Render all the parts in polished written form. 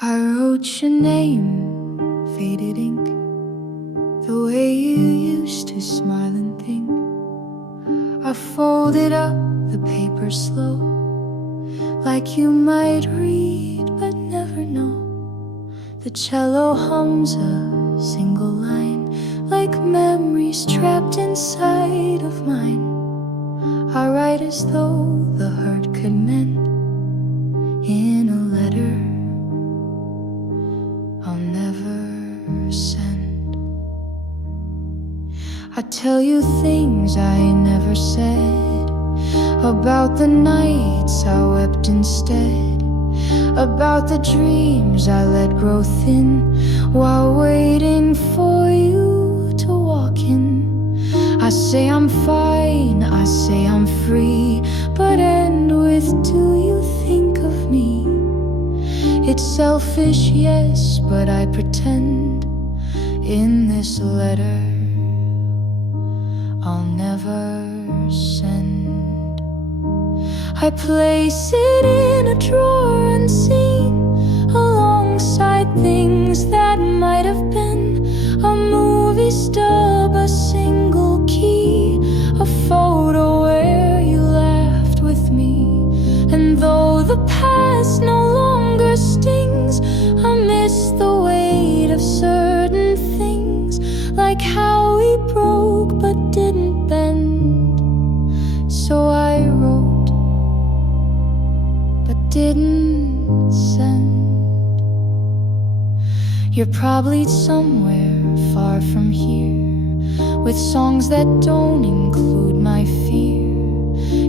I wrote your name, faded ink, the way you used to smile and think. I folded up the paper slow, like you might read but never know. The cello hums a single line, like memories trapped inside of mine. I write as though the hurt could mend in a letter I'll never send. I tell you things I never said, about the nights I wept instead, about the dreams I let grow thin while waiting for you to walk in. I say I'm fine, I say I'm free, but end with, do you think of me? It's selfish, yes, but I pretend in this letter I'll never send. I place it in a drawer unseen, alongside things that might have been a movie stub, a single key, a photo where you laughed with me. And though the past no longer stings, I miss the weight of certain things, like how we broke but didn't bend. So I wrote but didn't send. You're probably somewhere far from here, with songs that don't include my fear.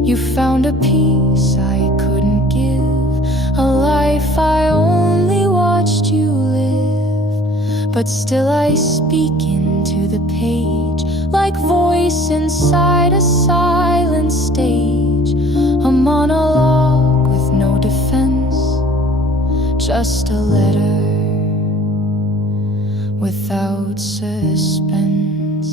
You found a peace I couldn't give, a life I only watched you live. But still I speak into the page, like voice inside a silent stage, a monologue with no defense, just a letter without suspense.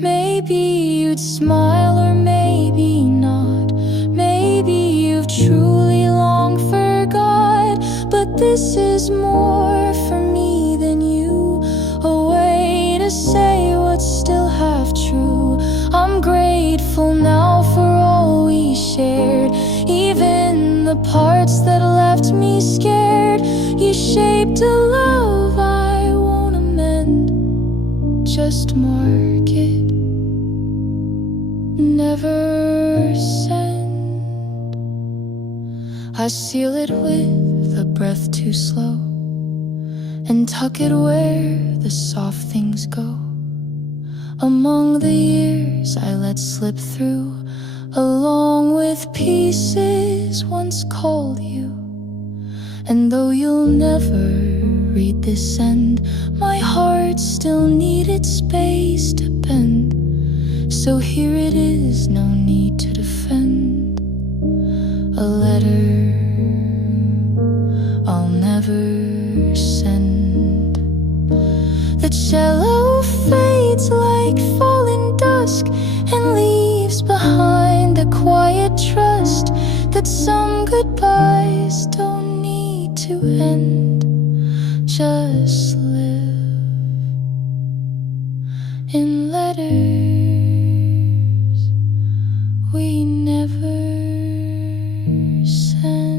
Maybe you'd smile or maybe not, maybe you've truly long forgot, but this is more for me than you, a way to say what's still half true. I'm grateful now for all we shared, even the parts that left me scared. You shaped a love I won't amend, just mark it, never send. I seal it with a breath too slow, and tuck it where the soft things go, among the years I let slip through, along with pieces once called you. And though you'll never read this end, my heart still needed space to bend. So here it is, no need to defend, a letter I'll never send. The cello fades like falling dusk, and leaves behind a quiet trust that some goodbyes don't need to end, just live in letters we never send.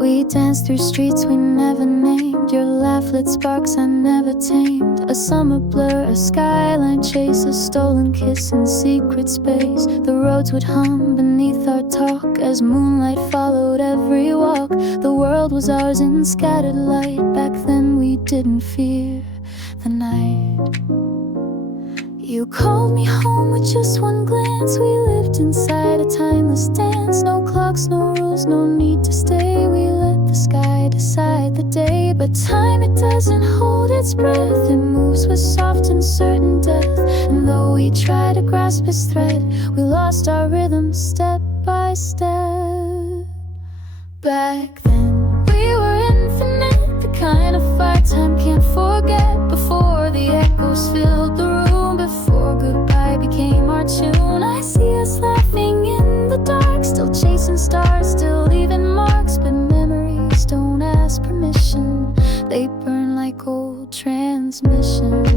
We danced through streets we never named, your laugh lit sparks I never tamed. A summer blur, a skyline chase, a stolen kiss in secret space. The roads would hum beneath our talk as moonlight followed every walk. The world was ours in scattered light, back then we didn't fear the night. You called me home with just one glance, we lived inside a timeless dance. No clocks, no rules, no need to stay, we let the sky decide the day. But time, it doesn't hold its breath, it moves with soft and certain death. And though we try to grasp its thread, we lost our rhythm step by step. Back then that time can't forget. Before the echoes filled the room, before goodbye became our tune. I see us laughing in the dark, still chasing stars, still leaving marks. But memories don't ask permission, they burn like old transmissions.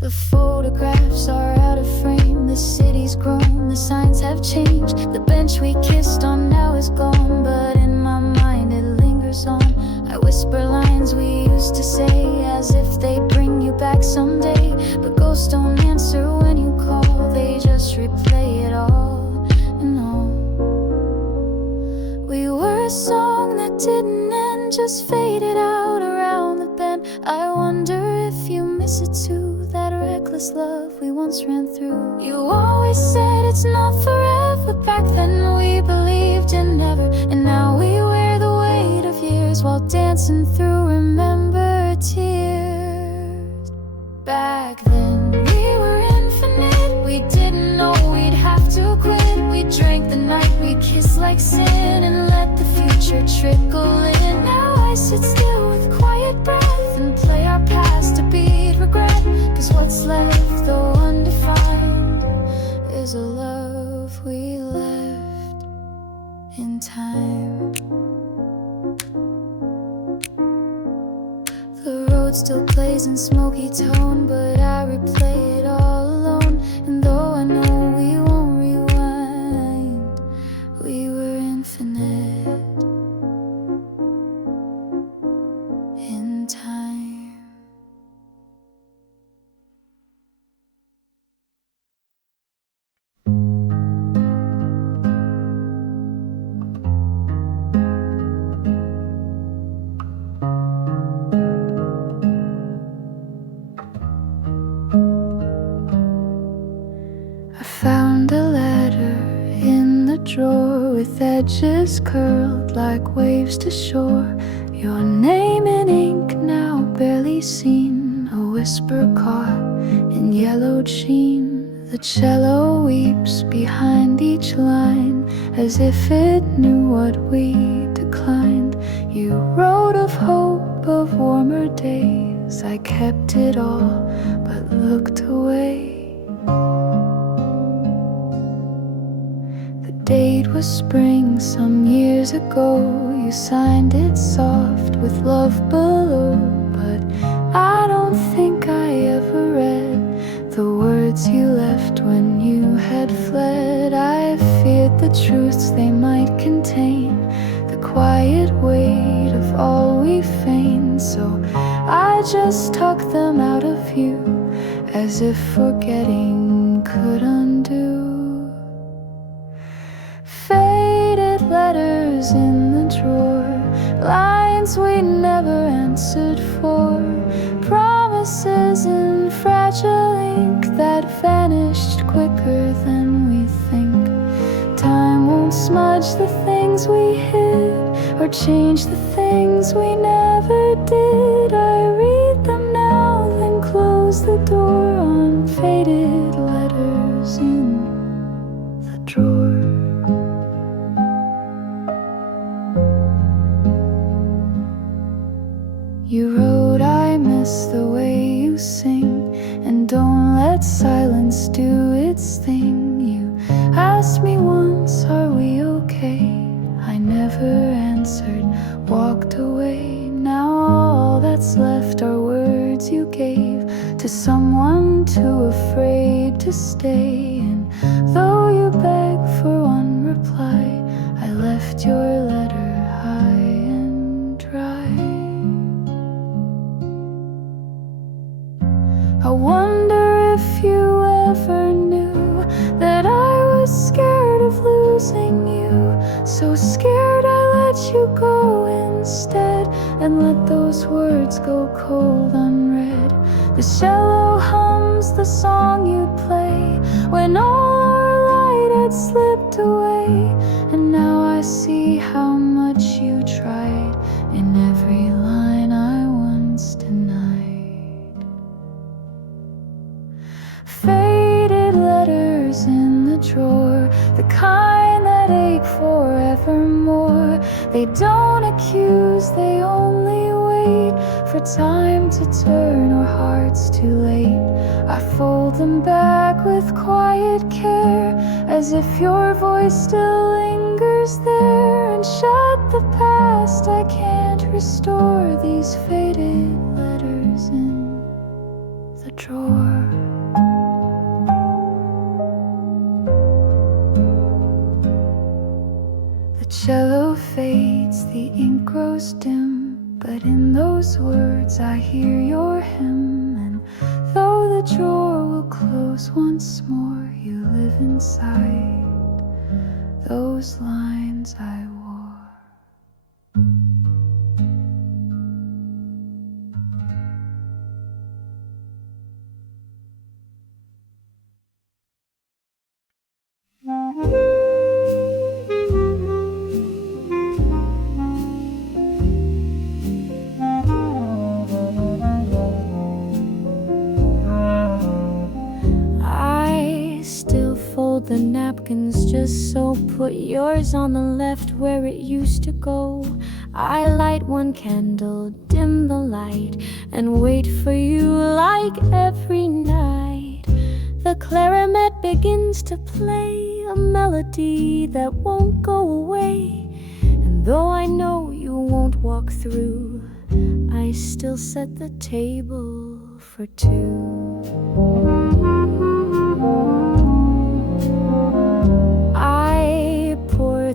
The photographs are out of frame, the city's grown, the signs have changed. The bench we kissed on now is gone, but in my mind it lingers on. I whisper lines we used to say, as if they bring you back someday. But ghosts don't answer when you call, they just replay it all and all. We were a song that didn't end, just faded out around the bend. I wonder if you miss it too, that reckless love we once ran through. You always said it's not forever, back then we believed in never. And now we wear the weight of years while dancing through remembered tears. Back then we were infinite, we didn't know we'd have to quit. We drank the night, we kissed like sin, and let the future trickle in. Now I sit still with quiet breath and play our past to beat regret. Cause what's left, though undefined, is a love we left in time. The road still plays in smoky tone, but I replay it all alone. And though I know we won't rewind, we were infinite in time. I found a letter in the drawer with edges curled like waves to shore. Your name in ink now barely seen, a whisper caught in yellowed sheen. The cello weeps behind each line, as if it knew what we declined. You wrote of hope, of warmer days. I kept it all, but looked away. The date was spring some years ago. You signed it soft with love below, but I don't think I ever read the words you left when you had fled. I feared the truths they might contain, the quiet weight of all we feigned. So I just tucked them out of view, as if forgetting could undo. Faded letters in the drawer, lines we never answered for, promises in fragile ink that vanished quicker than we think. Time won't smudge the things we hid, or change the things we never did. I read them now, then close the door on faded letters in the drawer. You wrote, I miss the way you sing, and don't let silence do its thing. You asked me once, are we okay? I never answered, walked away. Now all that's left are words you gave to someone too afraid to stay. And though you beg for one reply, I left your letter high and dry. I wonder if you ever knew that I was scared of losing you, so scared I let you go instead, and let those words go cold unread. The cello hums the song you'd play when all our light had slipped away. And now I see how much you tried in every line I once denied. Faded letters in the drawer, the kind that ache forevermore. They don't accuse, they only wait for time to turn or hearts too late. I fold them back with quiet care, as if your voice still lingers there, and shut the past I can't restore, these faded letters in the drawer. The cello fades, the ink grows dim, but in those words I hear your hymn. And though the drawer will close once more, you live inside those lines I wore. The napkins just so, put yours on the left where it used to go. I light one candle, dim the light, and wait for you like every night. The clarinet begins to play a melody that won't go away, and though I know you won't walk through, I still set the table for two.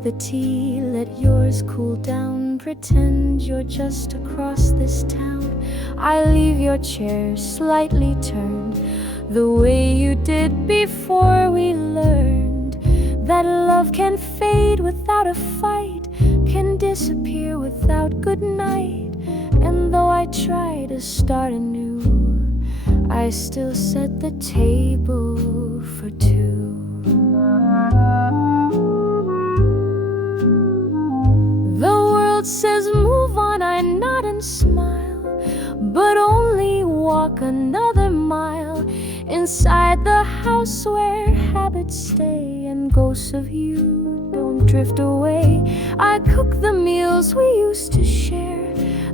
The tea, let yours cool down, pretend you're just across this town. I leave your chair slightly turned, the way you did before we learned that love can fade without a fight, can disappear without good night. And though I try to start anew, I still set the table for two. Says move on, I nod and smile, but only walk another mile inside the house where habits stay and ghosts of you don't drift away. I cook the meals we used to share,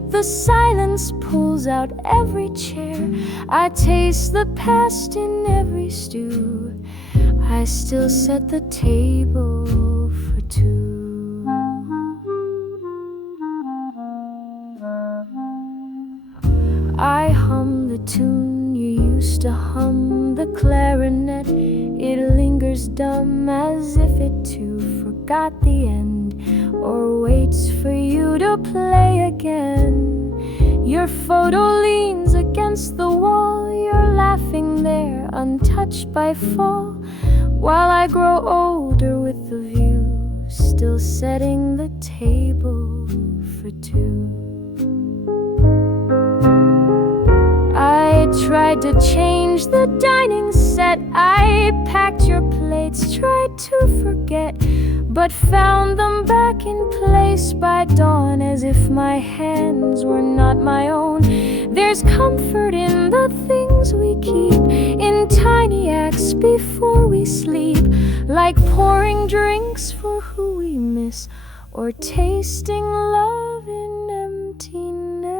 the silence pulls out every chair. I taste the past in every stew, I still set the table for two. I hum the tune you used to hum, the clarinet, it lingers dumb, as if it too forgot the end, or waits for you to play again. Your photo leans against the wall, you're laughing there, untouched by fall, while I grow older with the view, still setting the table for two. I tried to change the dining set, I packed your plates, tried to forget, but found them back in place by dawn, as if my hands were not my own. There's comfort in the things we keep, in tiny acts before we sleep, like pouring drinks for who we miss, or tasting love in emptiness.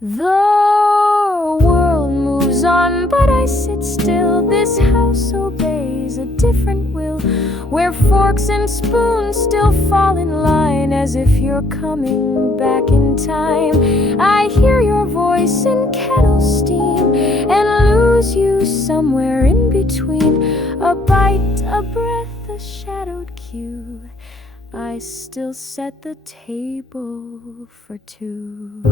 The world moves on, but I sit still. This house obeys a different will, where forks and spoons still fall in line, as if you're coming back in time. I hear your voice in kettle steam, and lose you somewhere in between. A bite, a breath, a shadowed cue, I still set the table for two.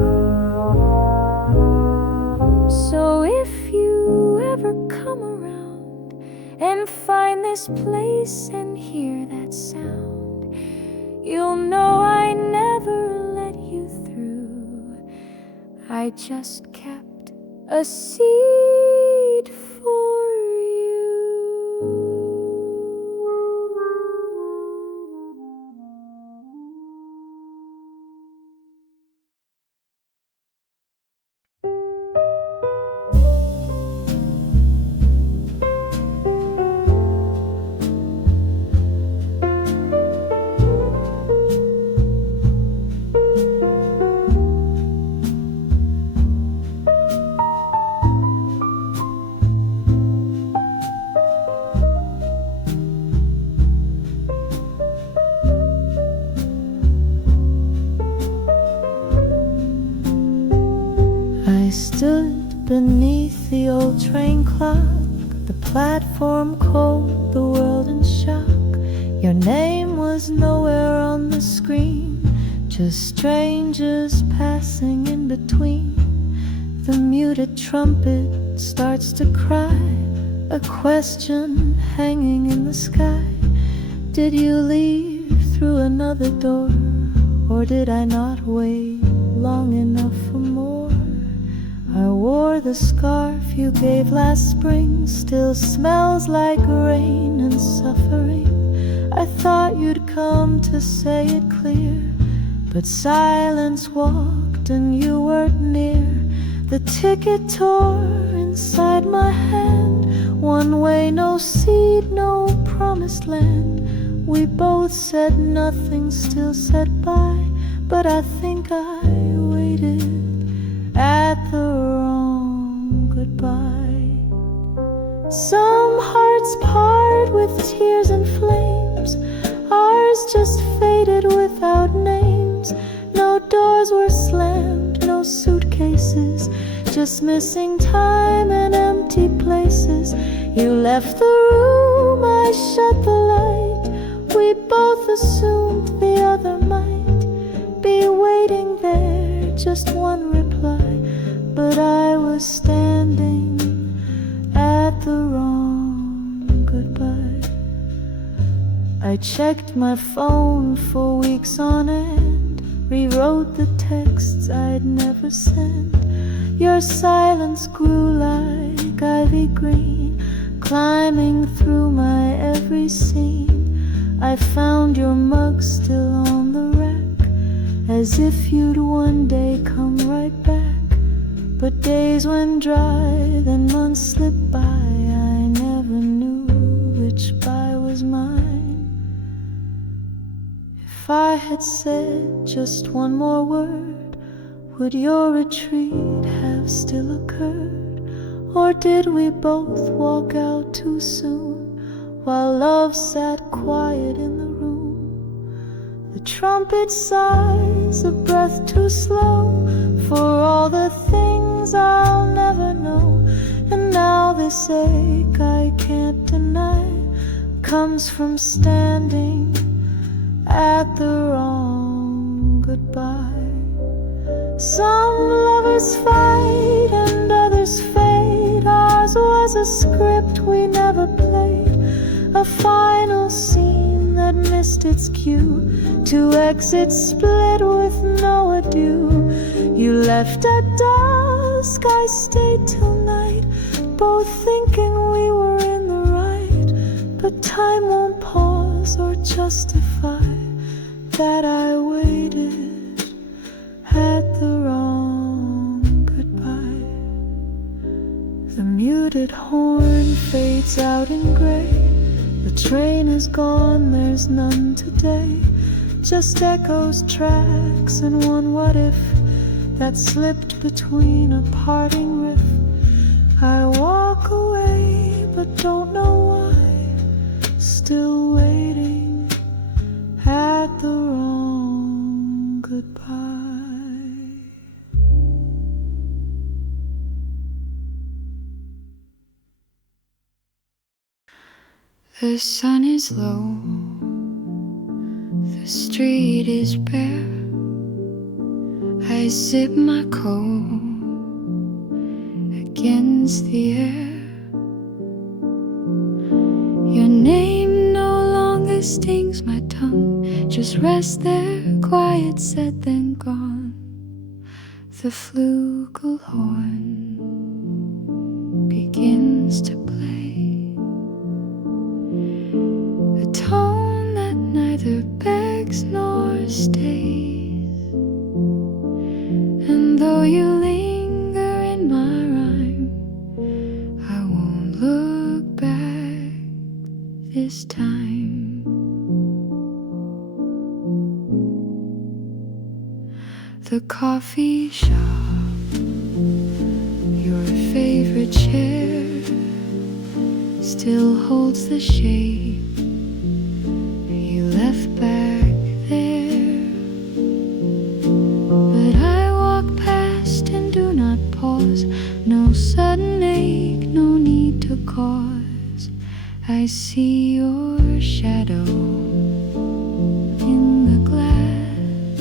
So if you ever come around and find this place and hear that sound, you'll know I never let you through. I just kept a seat for you. the old train clock, the platform cold, the world in shock. Your name was nowhere on the screen, just strangers passing in between. The muted trumpet starts to cry, a question hanging in the sky. Did you leave through another door, or did I not wait long enough for more? I wore the scarf you gave last spring, still smells like rain and suffering. I thought you'd come to say it clear, but silence walked and you weren't near. The ticket tore inside my hand, one way, no seed, no promised land. We both said nothing, still said bye, but I think I waited at the wrong goodbye. Some hearts part with tears and flames, ours just faded without names. No doors were slammed, no suitcases, just missing time and empty places. You left the room, I shut the light. We both assumed the other might be waiting there, just one reply. But I was standing at the wrong goodbye. I checked my phone for weeks on end, rewrote the texts I'd never sent. Your silence grew like ivy green, climbing through my every scene. I found your mug still on the rack, as if you'd one day come right back. But days went dry, then months slipped by. I never knew which bye was mine. If I had said just one more word, would your retreat have still occurred? Or did we both walk out too soon, while love sat quiet in the room? The trumpet sighs, a breath too slow for all the things I'll never know. And now this ache I can't deny comes from standing at the wrong goodbye. Some lovers fight and others fade. Ours was a script we never played, a final scene that missed its cue. Two exits split with no adieu. You left at dusk, I stayed till night, both thinking we were in the right. But time won't pause or justify that I waited at the wrong goodbye. The muted horn fades out in gray. The train is gone, there's none today. Just echoes, tracks, and one what if that slipped between a parting riff. I walk away, but don't know why, still waiting at the wrong goodbye. The sun is low, the street is bare. I sip my coat against the air. Your name no longer stings my tongue, just rests there, quiet, said, then gone. The flugelhorn begins to play, a tone that neither begs nor stays. And though you linger in my rhyme, I won't look back this time. The coffee shop, your favorite chair, still holds the shape you left back there. But I walk past and do not pause, no sudden ache 'cause I see your shadow in the glass.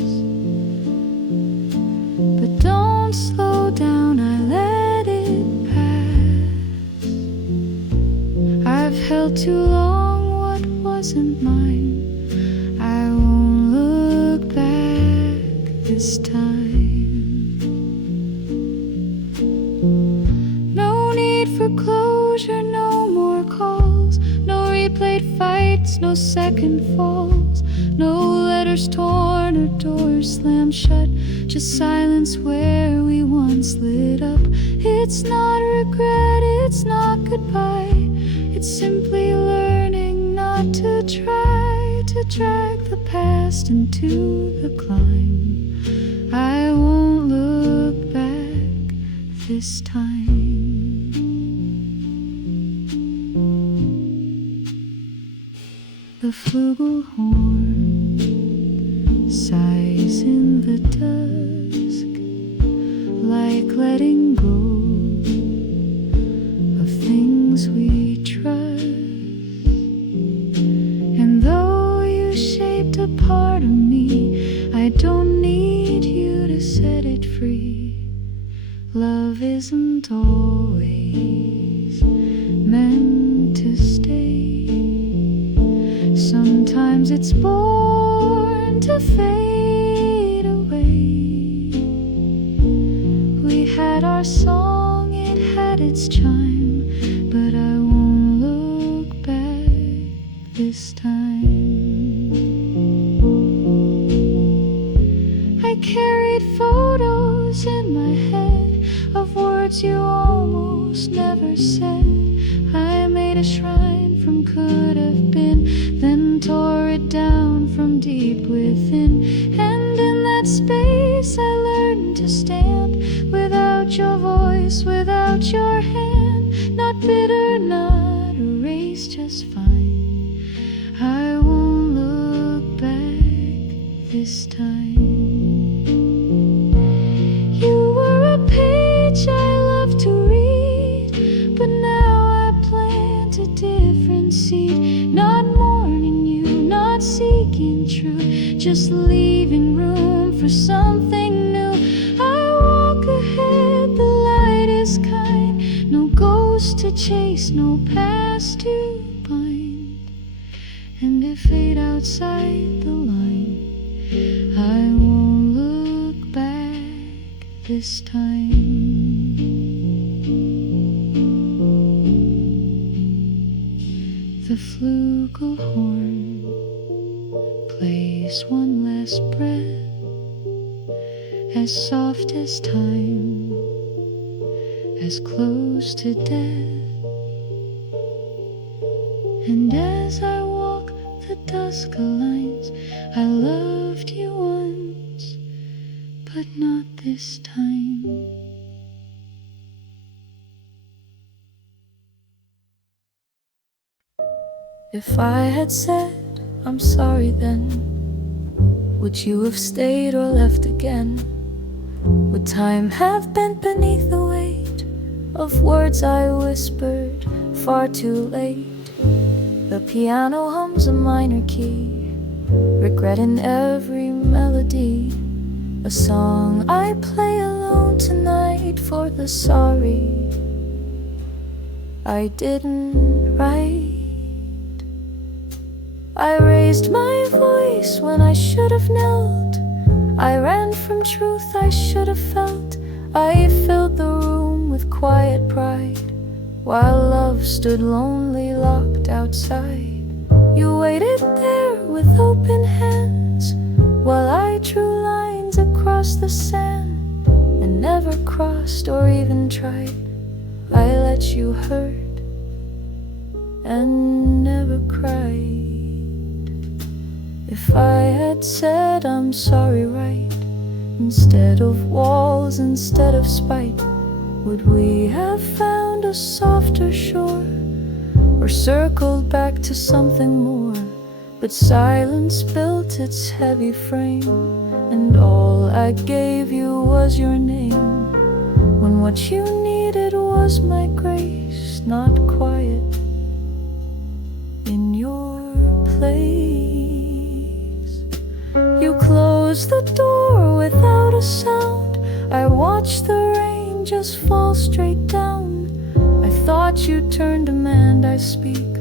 But don't slow down, I let it pass. I've held too long what wasn't mine. I won't look back this time. No need for closure, no more calls, no replayed fights, no second falls, no letters torn or doors slammed shut, just silence where we once lit up. It's not regret, it's not goodbye, it's simply learning not to try to drag the past into the climb. I won't look back this time. The flugelhorn sighs in the dusk, like letting go of things we trust. And though you shaped a part of me, I don't need you to set it free. Love isn't always meant to stay. Sometimes it's born to fade away. We had our song, it had its chime, but I won't look back this time. I carried photos in my head of words you almost never said. I made a shrine from could have been, then tore it down from deep within. And in that space I learned to stand, without your voice, without your hand. Not bitter, not erased, just fine. I won't look back this time. You were a page I loved to read, but now I plant a different seed. Not mourning you, not seeking truth, just leaving room for something new. I walk ahead, the light is kind, no ghost to chase, no past to bind. And if fate outside the line, I won't look back this time. The flugelhorn plays one last breath, as soft as time, as close to death. And as I walk the dusk aligns, I loved you once, but not this time. If I had said I'm sorry then, would you have stayed or left again? Would time have bent beneath the weight of words I whispered far too late? The piano hums a minor key, regret in every melody, a song I play alone tonight for the sorry I didn't write. I raised my voice when I should have knelt, I ran from truth I should have felt. I filled the room with quiet pride, while love stood lonely locked outside. You waited there with open hands, while I drew lines across the sand, and never crossed or even tried. I let you hurt and never cried. If I had said I'm sorry right, instead of walls, instead of spite, would we have found a softer shore, or circled back to something more? But silence built its heavy frame, and all I gave you was your name, when what you needed was my grace, not quiet. closed the door without a sound. I watched the rain just fall straight down. I thought you'd turn demand I speak,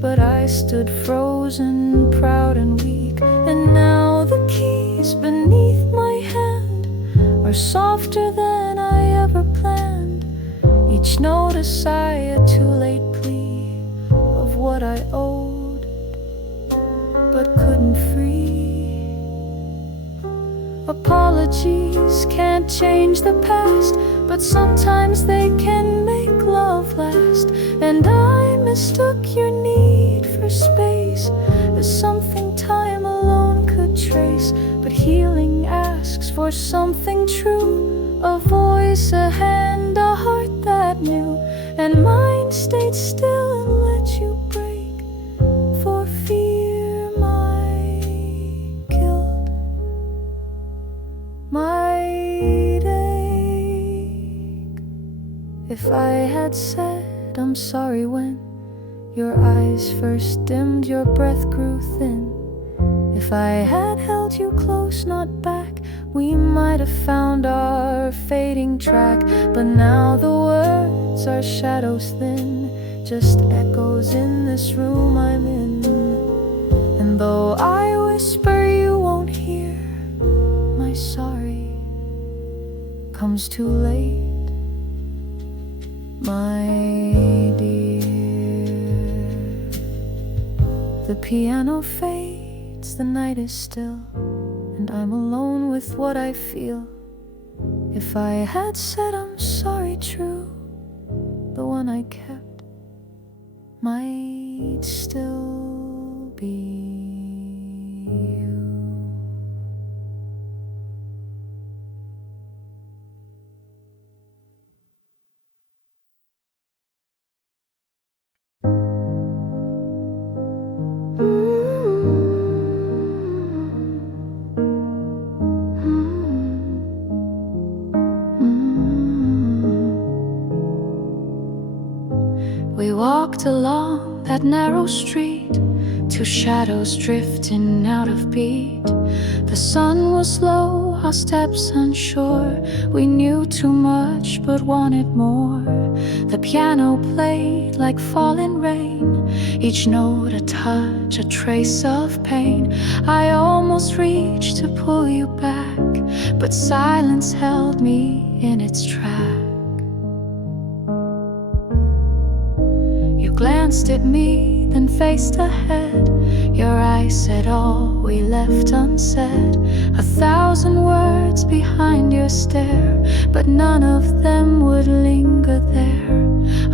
but I stood frozen, proud and weak. And now the keys beneath my hand are softer than I ever planned. Each note a sigh, a too late plea of what I owed but couldn't free. Apologies can't change the past, but sometimes they can make love last. And I mistook your need for space as something time alone could trace. But healing asks for something true, a voice, a hand, a heart that knew. And mine stayed still and let you break for fear my guilt might ache. If I had said I'm sorry when your eyes first dimmed, your breath grew thin. If I had held you close, not back, we might have found our fading track. But now the words are shadows thin, just echoes in this room I'm in. And though I whisper, you won't hear. My sorry comes too late, my dear. The piano fades, the night is still, and I'm alone with what I feel. If I had said I'm sorry true, the one I kept might still be you. We walked along that narrow street, two shadows drifting out of beat. The sun was low, our steps unsure. We knew too much but wanted more. The piano played like falling rain, each note a touch, a trace of pain. I almost reached to pull you back, but silence held me in its track. You glanced at me, then faced ahead. Your eyes said all we left unsaid. 1,000 words behind your stare, but none of them would linger there.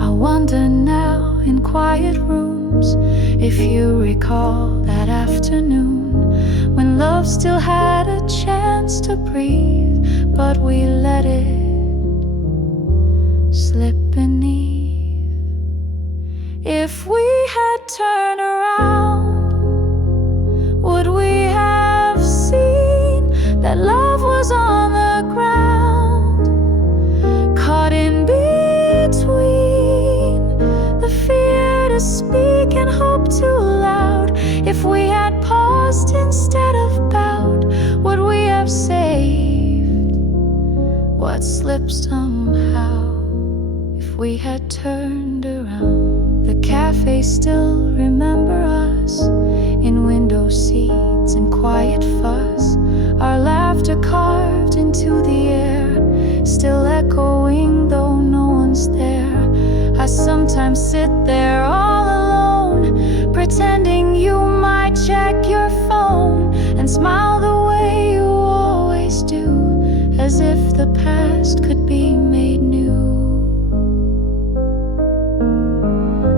I wonder now in quiet rooms if you recall that afternoon when love still had a chance to breathe, but we let it slip beneath. If we had turned around, would we have seen that love was on the ground, caught in between the fear to speak and hope too loud? If we had paused instead of bowed, would we have saved what slipped somehow? If we had turned around, the cafe still remember us, in window seats and quiet fuss. Our laughter carved into the air, still echoing though no one's there. I sometimes sit there all alone, pretending you might check your phone and smile the way you always do, as if the past could be made new.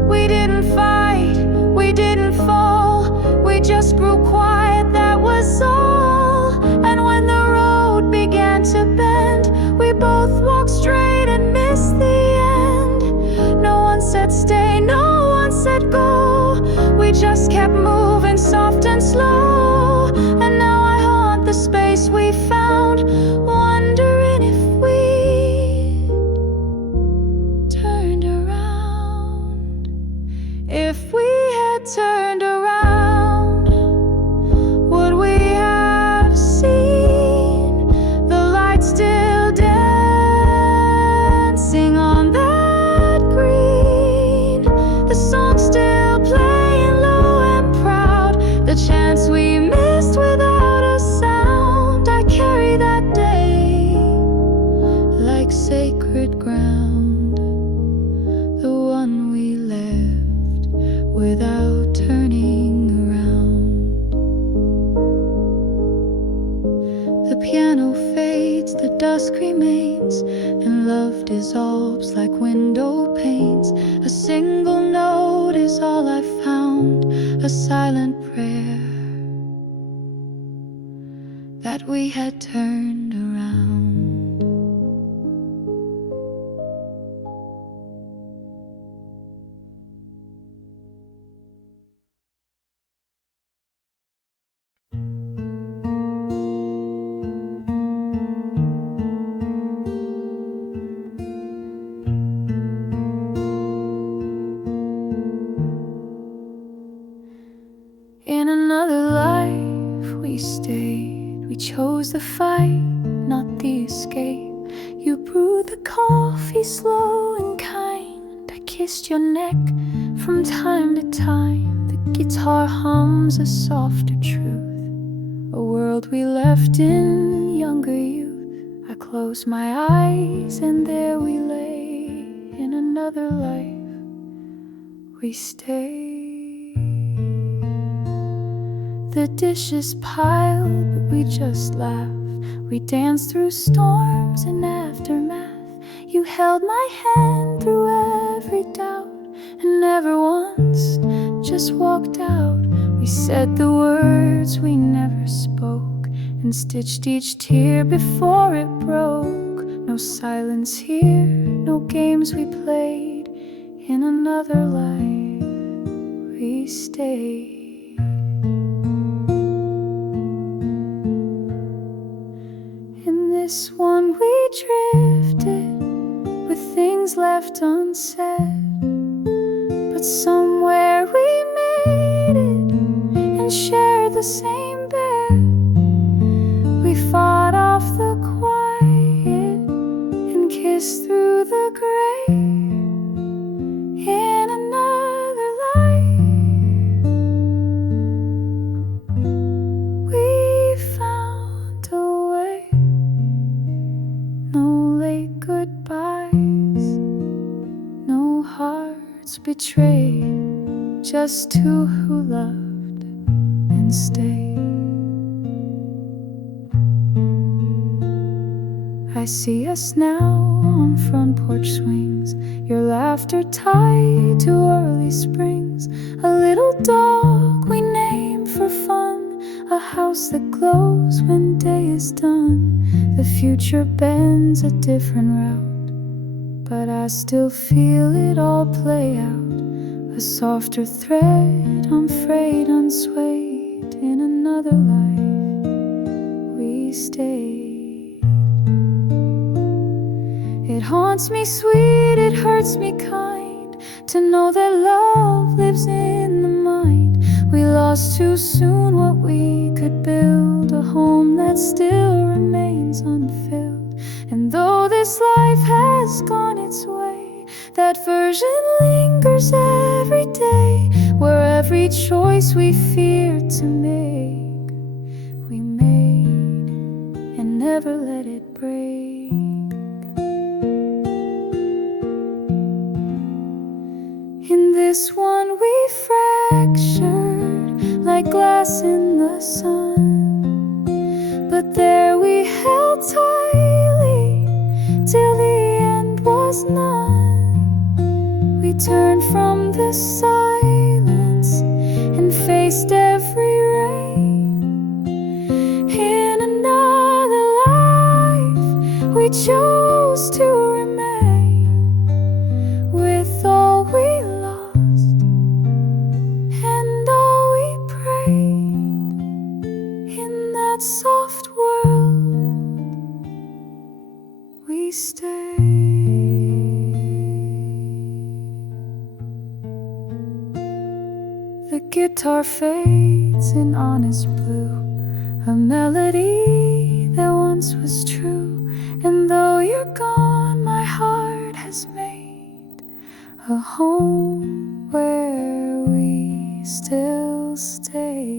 We didn't fight, we didn't fall, we just grew quiet, that was all. And when the road began to bend, we both walked straight and missed the end. No one said stay, no one said go, we just kept moving soft and slow. And now I haunt the space we found, wondering if we turned around. If we had turned around, would we have seen A single note is all I found, a silent prayer that we had turned around. In another life we stayed, we chose the fight, not the escape. You brewed the coffee slow and kind, I kissed your neck from time to time. The guitar hums a softer truth, a world we left in younger youth. I closed my eyes and there we lay. In another life we stayed. The dishes piled, but we just laughed. We danced through storms and aftermath. You held my hand through every doubt, and never once just walked out. We said the words we never spoke, and stitched each tear before it broke. No silence here, no games we played. In another life we stayed. This one we drifted, with things left unsaid, but somewhere we made it and shared the same bed. We fought off the quiet and kissed through the gray. In another life we found a way. No late goodbyes, no hearts betrayed, just two who loved and stayed. I see us now on front porch swings, your laughter tied to early springs. A little dog we name for fun, a house that glows when day is done. The future bends a different route, but I still feel it all play out. A softer thread, unfrayed, unswayed. In another life we stayed. It haunts me sweet, it hurts me kind, to know that love lives in the mind. We lost too soon what we could build, a home that still remains unfilled. And though this life has gone its way, that version lingers every day, where every choice we feared to make, we made and never let it break. In this one we fractured like glass in the sun, but there we held tightly till the end was none. We turned from the silence and faced every rain. In another life we chose to remain, with all we soft world we stay. The guitar fades in honest blue, a melody that once was true. And though you're gone, my heart has made a home where we still stay.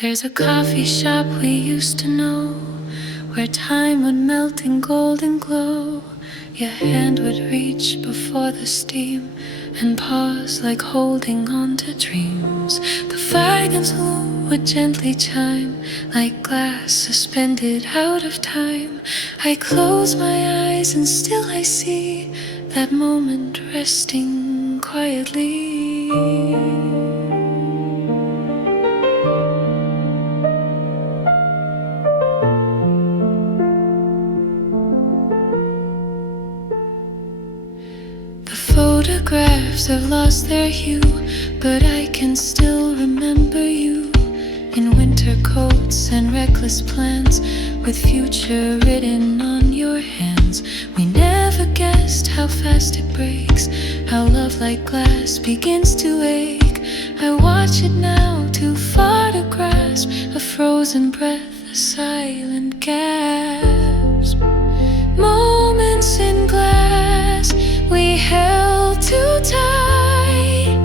There's a coffee shop we used to know, where time would melt in golden glow. Your hand would reach before the steam and pause like holding on to dreams. The fragrance loom would gently chime like glass suspended out of time. I close my eyes and still I see that moment resting quietly. The photographs have lost their hue, but I can still remember you in winter coats and reckless plans, with future written on your hands. We never guessed how fast it breaks, how love like glass begins to ache. I watch it now, too far to grasp, a frozen breath, a silent gasp. Moments in glass we held too tight,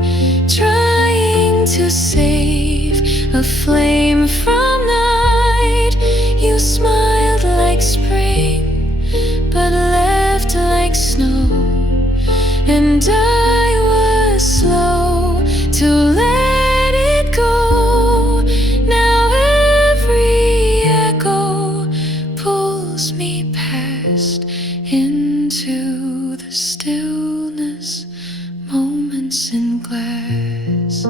trying to save a flame from night. You smiled like spring, but left like snow, and I was slow to let it go. Now every echo pulls me past into the stillness, moments in glass.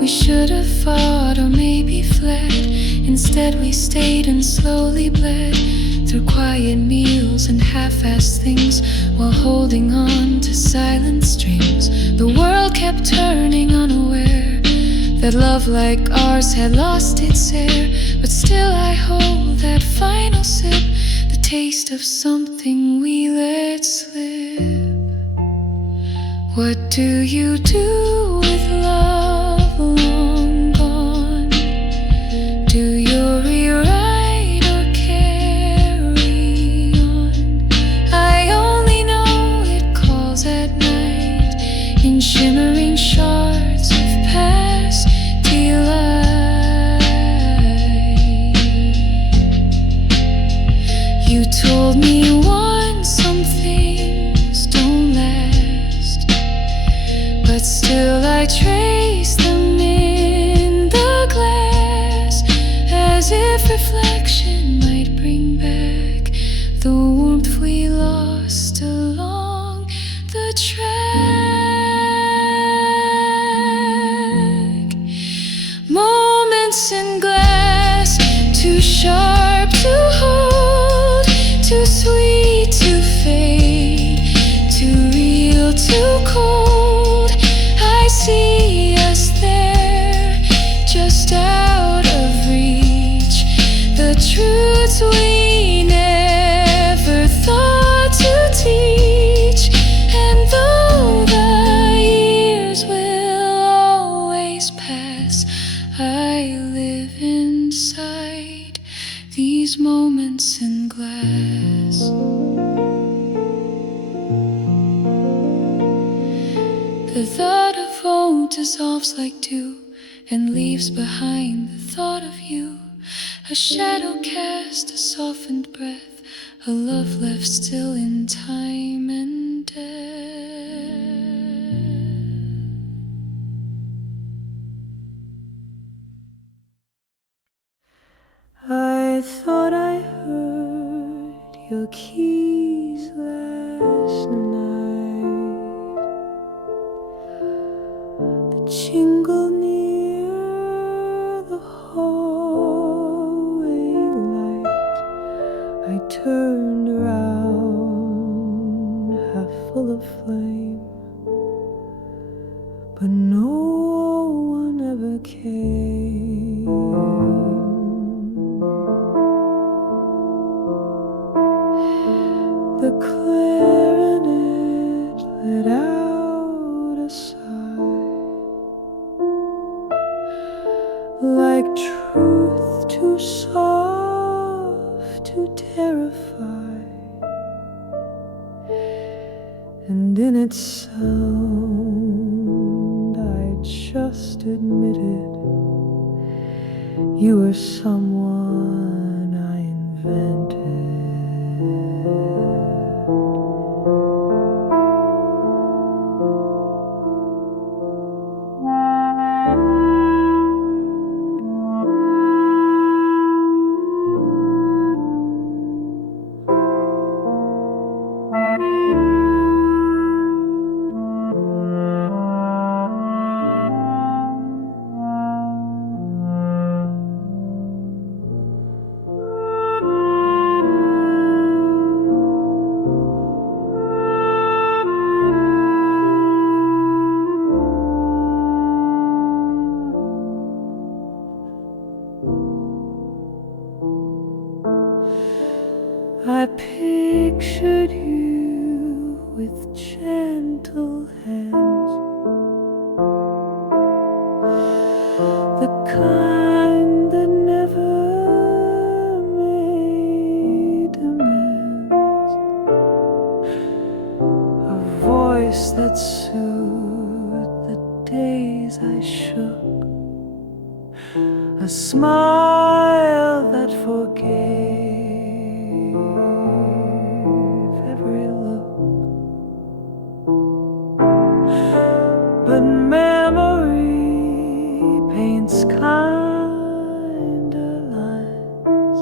We should have fought or maybe fled. Instead we stayed and slowly bled through quiet meals and half-assed things, while holding on to silent strings. The world kept turning, unaware that love like ours had lost its air. But still I hold that final sip, the taste of something we let slip. What do you do with love long gone? Do you rewrite or carry on? I only know it calls at night in shimmering shards of past delight. You told me once some things don't last, but still I trace them in the glass, as if reflection might bring back the warmth we lost along the track. Moments in glass, too sharp to hold, too sweet to fade, too real, too cold. I see us there, just out of reach, the truths we never thought to teach. And though the years will always pass, I live inside these moments in glass. The thought of home dissolves like dew and leaves behind the thought of you, a shadow cast, a softened breath, a love left still in time and death. I thought I heard your keys last night, the jingle near the hallway light. I turned around, half full of flame, but no one ever came. The clarinet let out a sigh, like truth too soft to terrify, and in its sound I just admitted you were someone I invented. I pictured you with gentle hands, the kind that never made demands, a voice that soothed the days I shook, a smile that forgave every look. But memory paints kinder lines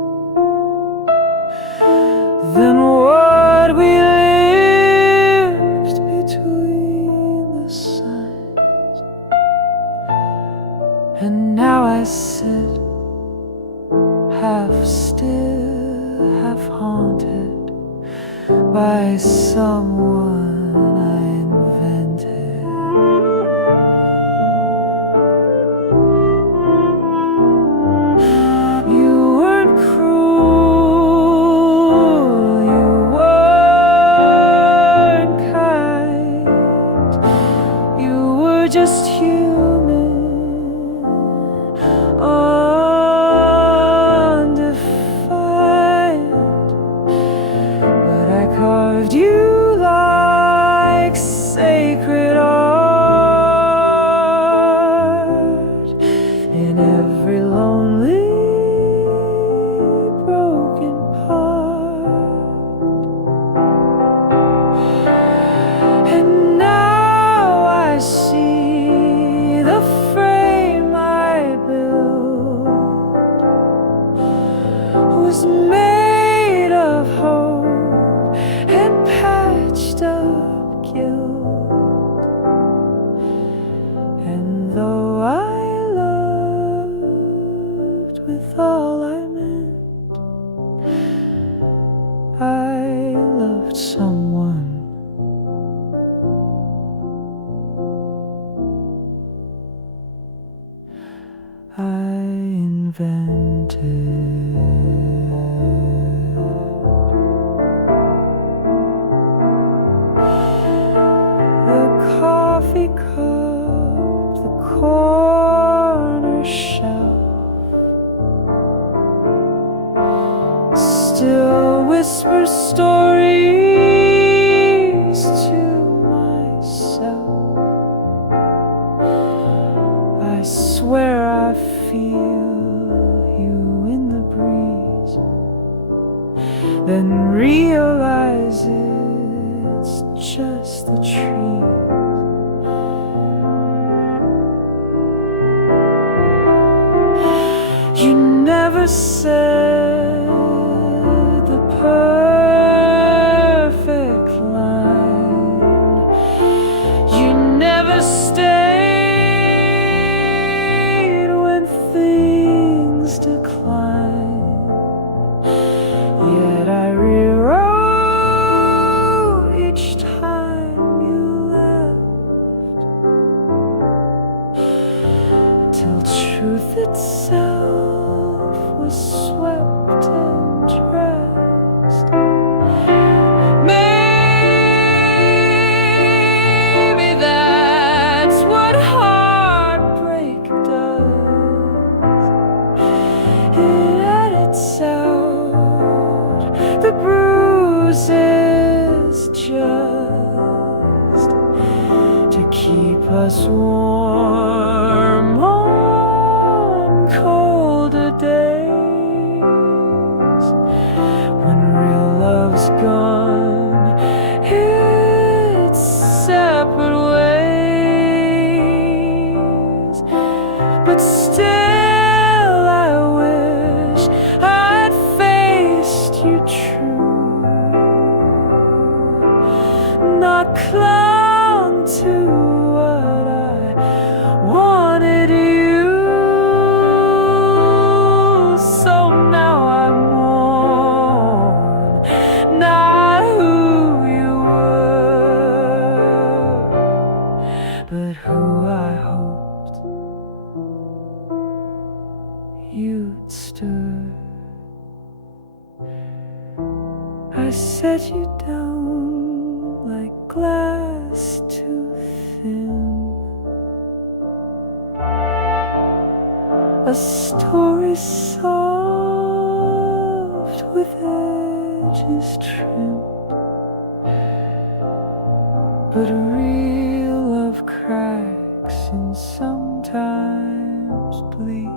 than what we lived between the signs. And now I sit half still, half haunted by someone I invented. You weren't cruel, you weren't kind, you were just human, undefined. But I carved you like sacred art in every lonely broken part. And now I see the frame I built was made of hope and patched up guilt. And though I loved with all I meant, I loved someone. I invented. The coffee cup, the corner shelf, still whisper stories to myself. I swear I feel you in the breeze, then realize it's just the trees. You never said the perfect line, you never stayed when things decline. Yet I rewrote each time you left, till truth itself was swept and dressed. Maybe that's what heartbreak does. It edits out the bruises just to keep us warm on colder days. When real love's gone its separate ways, but still I wish I'd faced you true, not clung to what I wanted you. So now I mourn not who you were, but who I hoped you'd stood. I set you down like glass too thin. A story soft with edges trimmed, but real love cracks and sometimes bleeds,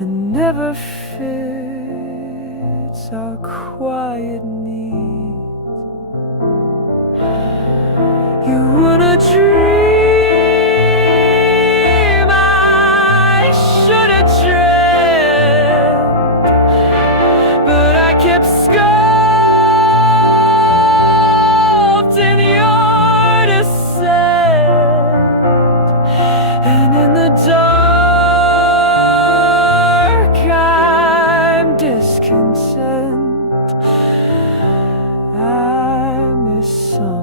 and never fits our quiet needs. You wanna dream, I should have dreamt, but I kept sculpting your descent, and in the dark I'm discontent. I miss someone.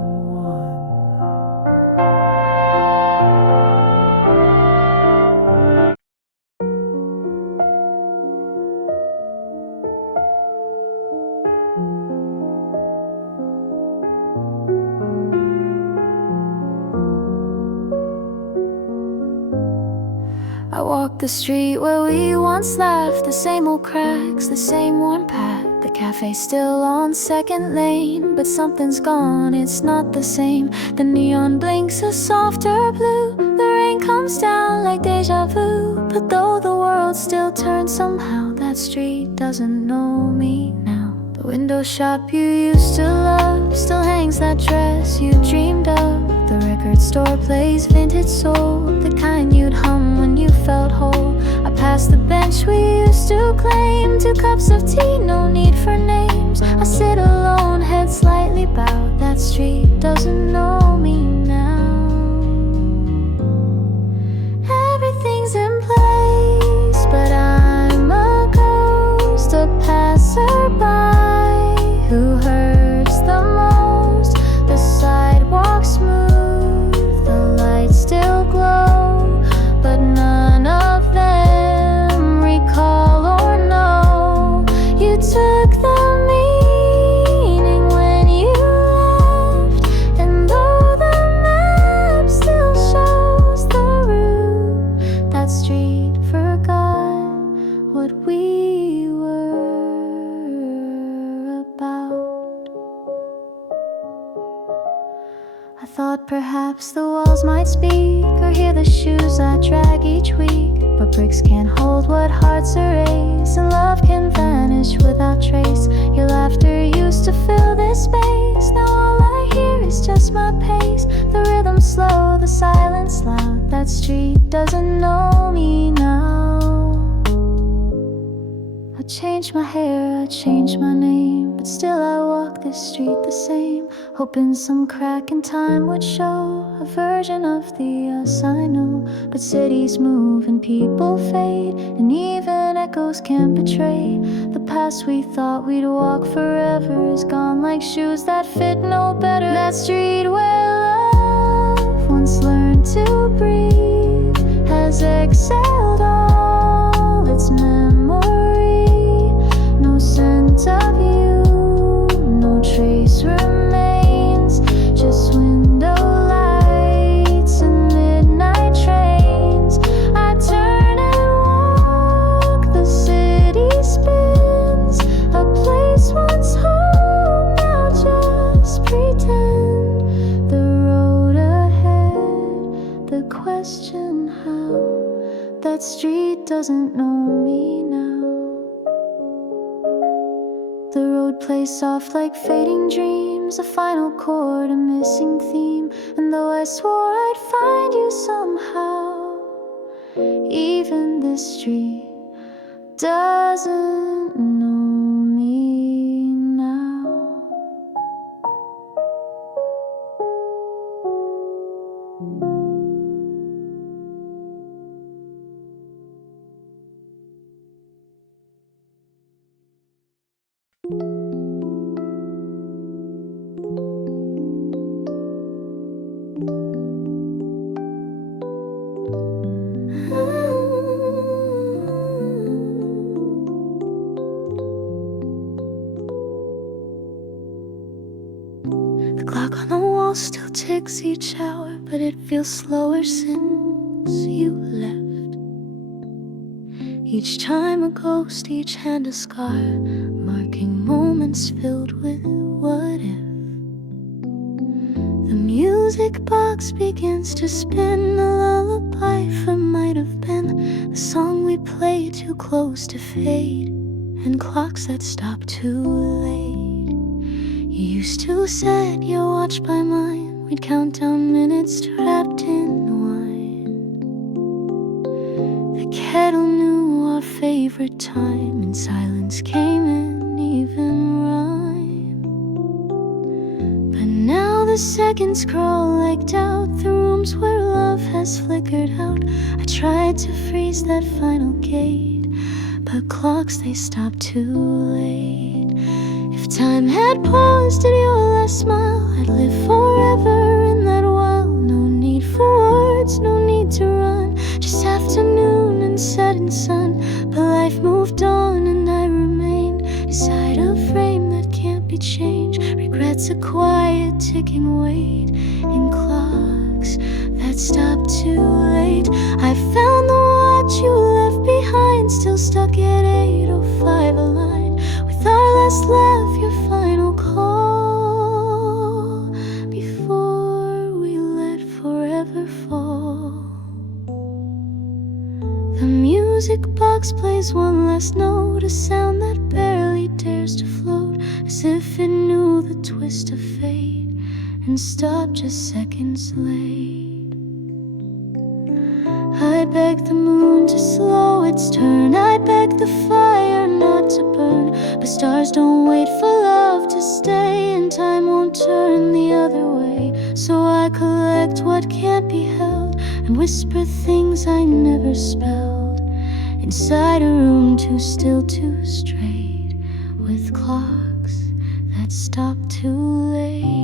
I walk the street where we once laughed, the same old cracks, the same worn path. The cafe's still on second lane, but something's gone, it's not the same. The neon blinks a softer blue, the rain comes down like deja vu. But though the world still turns somehow, that street doesn't know me now. The window shop you used to love still hangs that dress you dreamed of. The record store plays vintage soul, the kind you'd hum when you felt whole. I pass the bench we used to claim, 2 cups of tea, no need for names. I sit alone, head slightly bowed, that street doesn't know me now. Everything's in place, but I'm a ghost, a passerby who hurts the most. The sidewalk smooth, the lights still glow, but none of them recall or know. You took the meaning when you left, and though the map still shows the route, that street forgot what we were about. I thought perhaps the walls might speak, or hear the shoes I drag each week. But bricks can't hold what hearts erase, and love can vanish without trace. Your laughter used to fill this space, now all I hear is just my pace. The rhythm slow, the silence loud, that street doesn't know me now. I changed my hair, I changed my name, but still I walk this street the same, hoping some crack in time would show a version of the us I know. But cities move and people fade, and even echoes can't betray. The past we thought we'd walk forever is gone like shoes that fit no better. That street where love once learned to breathe has exhaled all its memory. No scent of you, no trace remains, just window lights and midnight trains. I turn and walk, the city spins, a place once home, now just pretend. The road ahead, the question how, that street doesn't know me now. The road plays soft like fading dreams, a final chord, a missing theme. And though I swore I'd find you somehow, even this street doesn't know me now. clock on the wall still ticks each hour, but it feels slower since you left. Each time a ghost, each hand a scar, marking moments filled with what if. The music box begins to spin, a lullaby for might have been, the song we play too close to fade, and clocks that stop too late. You used to set your watch by mine, we'd count down minutes trapped in wine. The kettle knew our favorite time, and silence came in even rhyme. But now the seconds crawl like doubt, the rooms where love has flickered out. I tried to freeze that final gate, but clocks, they stop too late. If time had paused at your last smile, I'd live forever in that wild. No need for words, no need to run, just afternoon and setting sun. But life moved on and I remained inside a frame that can't be changed. Regrets a quiet ticking weight in clocks that stop too late. I found the watch you left behind, still stuck at 8:05 aligned with our last laugh, your final call before we let forever fall. The music box plays one last note, a sound that barely dares to float, as if it knew the twist of fate and stopped just seconds late. I beg the moon to slow its turn, I beg the fire not to burn, but stars don't wait for love to stay, and time won't turn the other way. So I collect what can't be held and whisper things I never spelled, inside a room too still, too straight, with clocks that stop too late.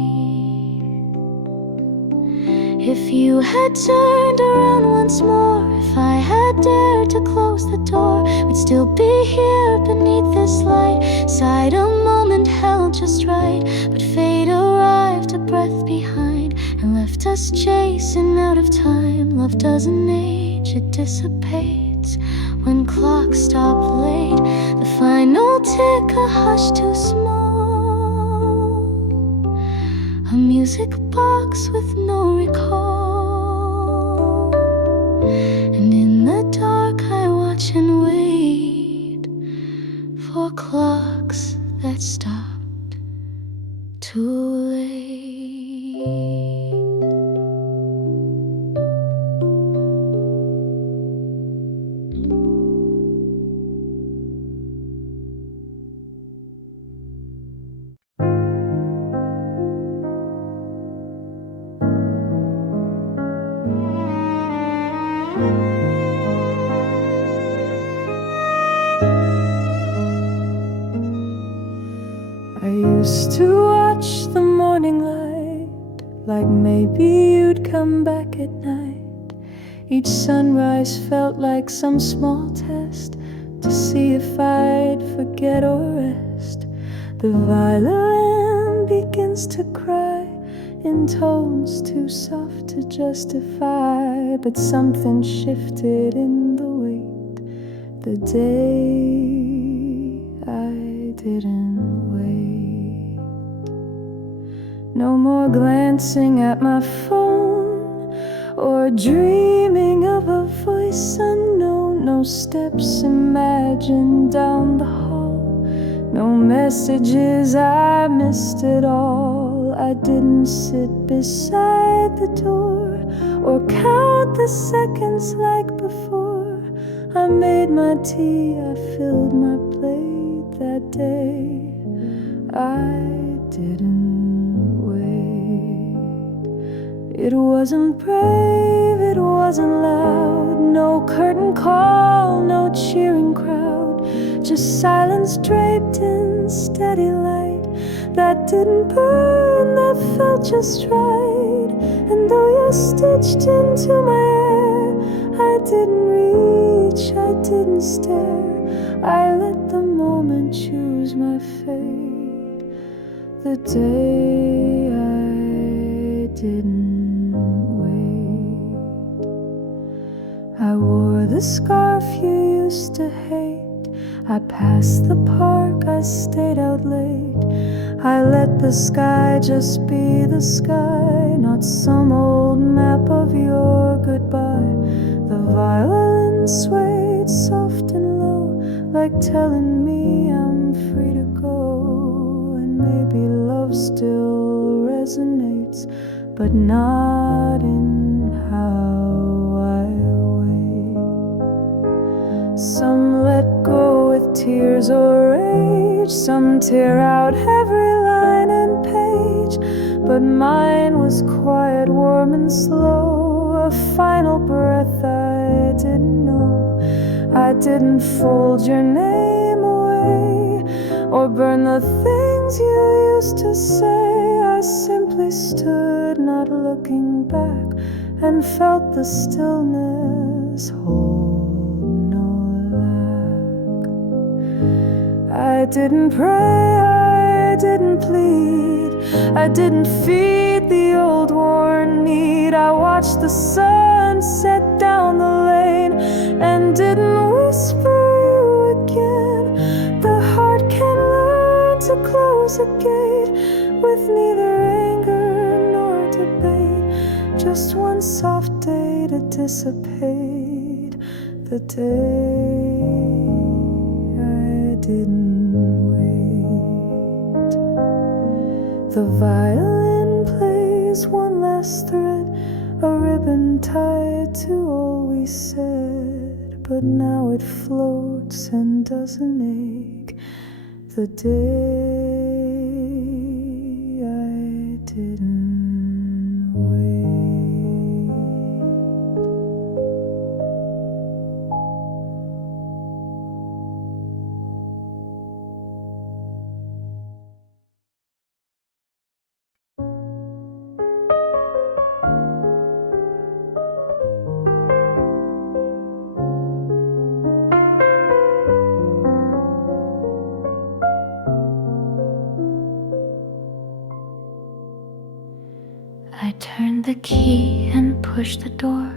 If you had turned around once more, if I had dared to close the door, we'd still be here beneath this light, inside a moment held just right. But fate arrived a breath behind and left us chasing out of time. Love doesn't age, it dissipates when clocks stop late. The final tick, a hush too small, a music box with no recall. And in the dark I watch and wait for clocks that stopped too late. I used to watch the morning light, like maybe you'd come back at night. Each sunrise felt like some small test to see if I'd forget or rest. The violin begins to cry in tones too soft to justify, but something shifted in the weight the day I didn't wait. No more glancing at my phone or dreaming of a voice unknown. No steps imagined down the hall, no messages, I missed it all. I didn't sit beside the door or count the seconds like before. I made my tea, I filled my plate that day. I didn't wait. It wasn't brave, it wasn't loud, no curtain call, no cheering crowd, just silence draped in steady light that didn't burn, that felt just right. And though you're stitched into my hair, I didn't reach, I didn't stare, I let the moment choose my fate. The day I didn't wait. I wore the scarf you used to hate. I passed the park, I stayed out late. I let the sky just be the sky, not some old map of your goodbye. The violin swayed soft and low, like telling me I'm free to go. And maybe love still resonates, but not in how I wait. Some let go with tears or rage, some tear out every line and page, but mine was quiet, warm and slow, a final breath I didn't know. I didn't fold your name away or burn the things you used to say. I simply stood, not looking back, and felt the stillness hold no lack. I didn't pray, I didn't plead, I didn't feed the old worn need. I watched the sun set down the lane and didn't whisper you again. The heart can learn to close a gate with neither anger nor debate, just one soft day to dissipate. The day I didn't wait. The violin plays one last thread, a ribbon tied to all we said, but now it floats and doesn't ache. The day I didn't wait. I turned the key and pushed the door.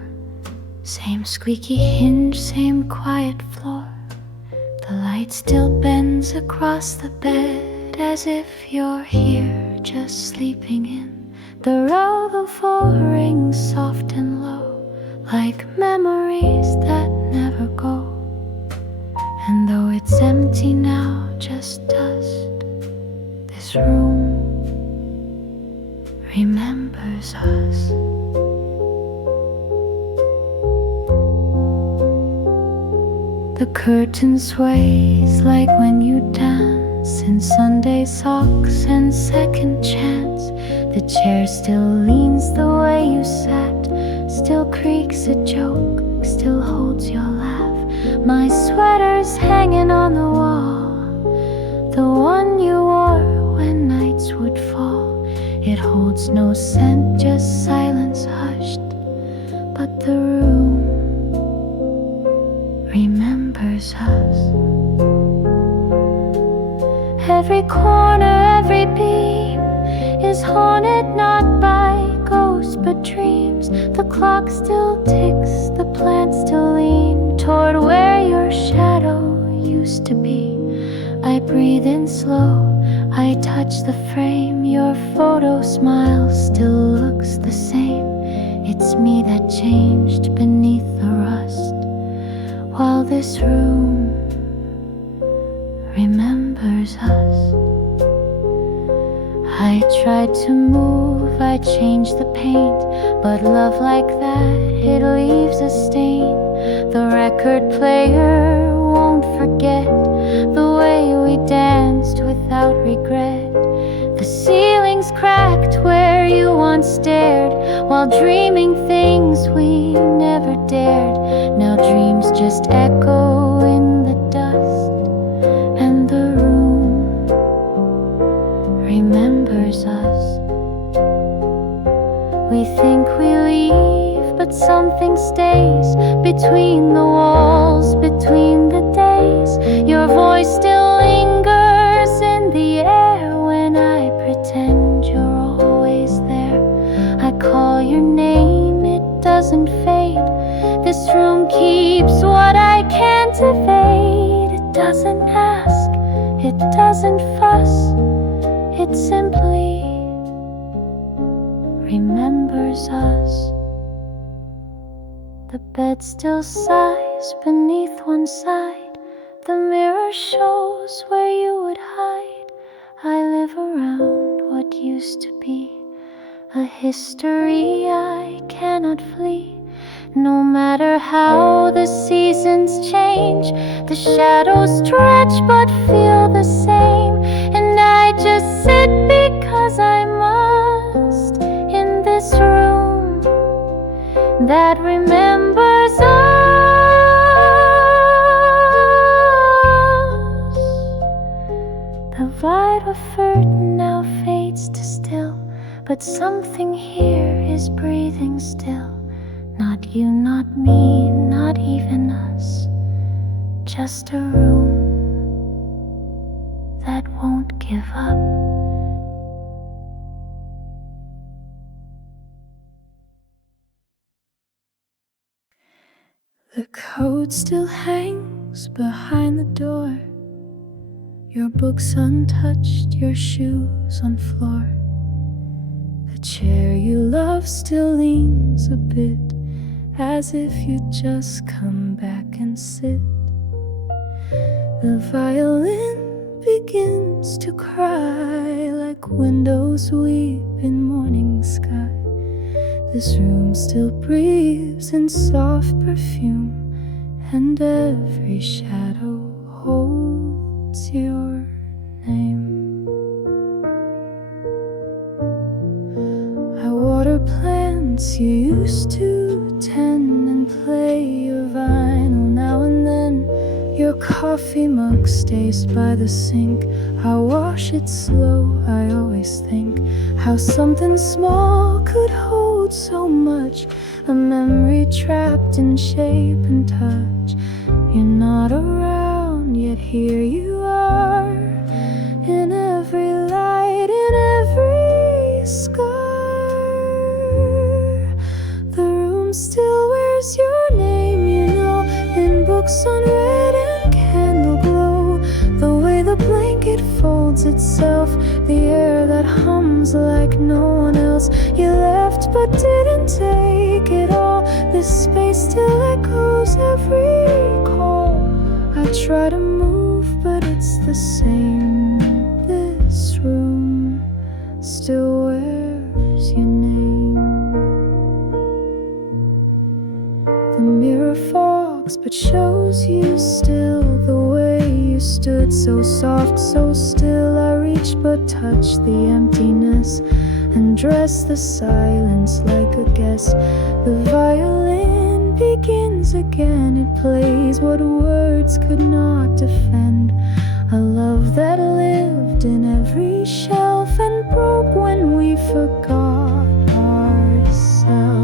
Same squeaky hinge, same quiet floor. The light still bends across the bed, as if you're here just sleeping in. The Roll-O-Four rings soft and low, like memories that never go. And though it's empty now, just dust, this room remembers us. The curtain sways like when you dance in Sunday socks and second chance. The chair still leans the way you sat, still creaks a joke, still holds your laugh. My sweater's hanging on the wall, the one you wore when nights would fall. It holds no scent, just silence hushed, but the room remembers us. Every corner, every beam is haunted not by ghosts but dreams. The clock still ticks, the plants still lean toward where your shadow used to be. I breathe in slow, I touch the frame. Your photo smile still looks the same. It's me that changed beneath the rust, while this room remembers us. I tried to move, I changed the paint, but love like that, it leaves a stain. The record player won't forget the way we danced without regret. The ceiling's cracked where you once stared, while dreaming things we never dared. Now dreams just echo in the dust, and the room remembers us. We think we leave, but something stays between the walls, between the days. Your voice still lingers in the air when I pretend you're always there. I doesn't ask, it doesn't fuss, it simply remembers us. The bed still sighs beneath one side. The mirror shows where you would hide. I live around what used to be, a history I cannot flee. No matter how the seasons change, the shadows stretch but feel the same. And I just sit because I must, in this room that remembers us. The vibe of hurt now fades to still, but something here is breathing still. Not you, not me, not even us. Just a room that won't give up. The coat still hangs behind the door, your books untouched, your shoes on floor. The chair you love still leans a bit, as if you'd just come back and sit. The violin begins to cry like windows weep in morning sky. This room still breathes in soft perfume, and every shadow holds your name. I water plants you used to tend and play your vinyl now and then. Your coffee mug stays by the sink. I wash it slow, I always think how something small could hold so much. A memory trapped in shape and touch. You're not around, yet here you are. In every light, in every scar. The room still wears your name, you know, in books unread and candle glow. The way the blanket folds itself, the air that hums like no one else. You left but didn't take it all. This space still echoes every call. I try to move, but it's the same. This room still wears your name. The mirror fogs but shows you still the way you stood, so soft, so still. I reach but touch the emptiness and dress the silence like a guest. The violin begins again, it plays what words could not defend. A love that lived in every shelf and broke when we forgot ourselves.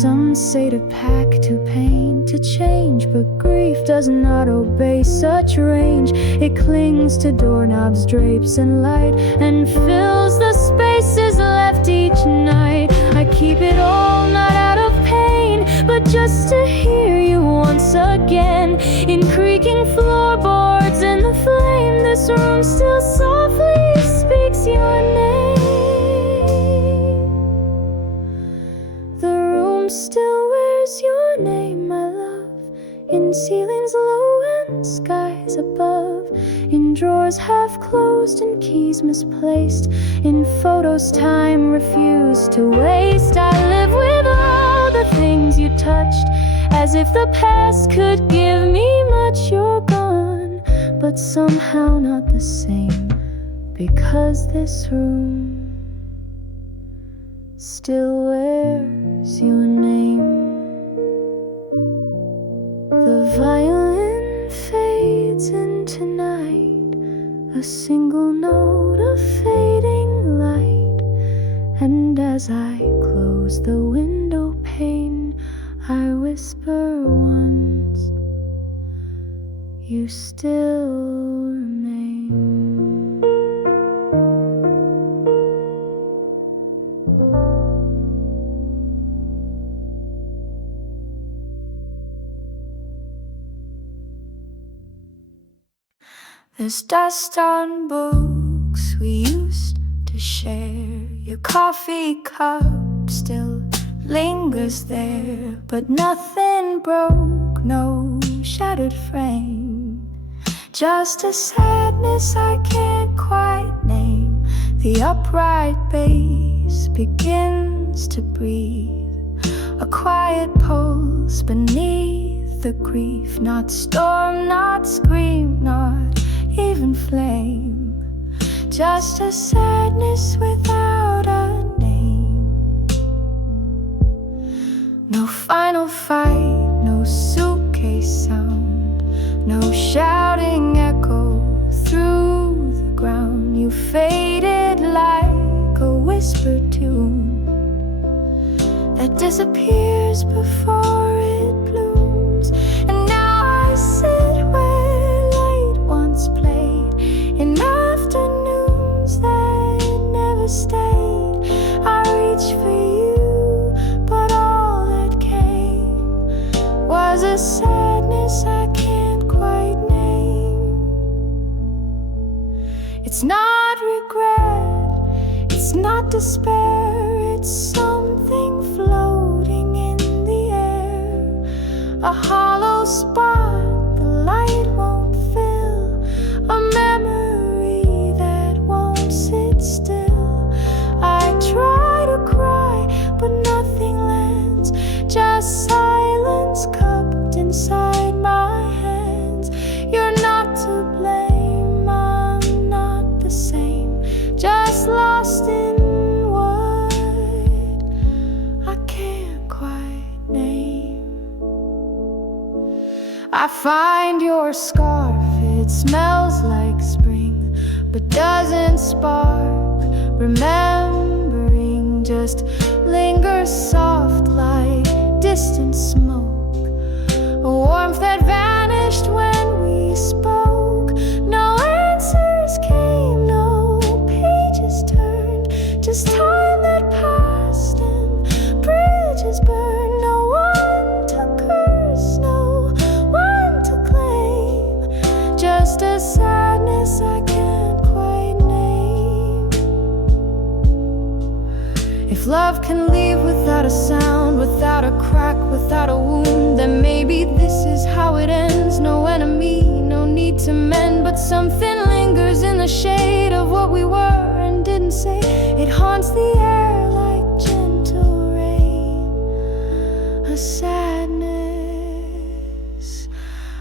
Some say to pack, to paint, to change, but grief does not obey such range. It clings to doorknobs, drapes, and light, and fills the spaces left each night. I keep it all not out of pain, but just to hear you once again. In creaking floorboards in the flame, this room still softly speaks your name. The room still wears your name, my love, in ceilings low and skies above, in drawers half closed and keys misplaced, in photos time refused to waste. I live with all the things you touched, as if the past could give me much. You're gone, but somehow not the same, because this room still wears your name. The violin fades into night, a single note of fading light. And as I close the window pane, I whisper once, you still remain. There's dust on books we used to share. Your coffee cup still lingers there, but nothing broke, no shattered frame. Just a sadness I can't quite name. The upright bass begins to breathe, a quiet pulse beneath the grief. Not storm, not scream, not even flame. Just a sadness without a name. No final fight, no suitcase sound, no shouting echo through the ground. You faded like a whispered tune that disappears before it blooms. And now I sit where light once played, in afternoons that never stayed. I reach for you, but all that came was a sadness I can't quite name. It's not regret, it's not despair, it's something floating in the air. A hollow spot the light won't fill, a memory that won't sit still. I try to cry, but nothing lands, just silence cupped inside my hands. You're not to blame, I'm not the same, just lost in what I can't quite name. I find your scarf, it smells like spring, but doesn't spark. Remembering just lingers soft like distant smoke, a warmth that vanished when we spoke. No answers came, no pages turned, just time that passed and bridges burned. No one to curse, no one to claim, just a sadness I can't quite name. If love can leave without a sound, without a crack, without a wound, then maybe this is how it ends. No enemy, no need to mend, but something lingers in the shade of what we were and didn't say. It haunts the air like gentle rain, a sadness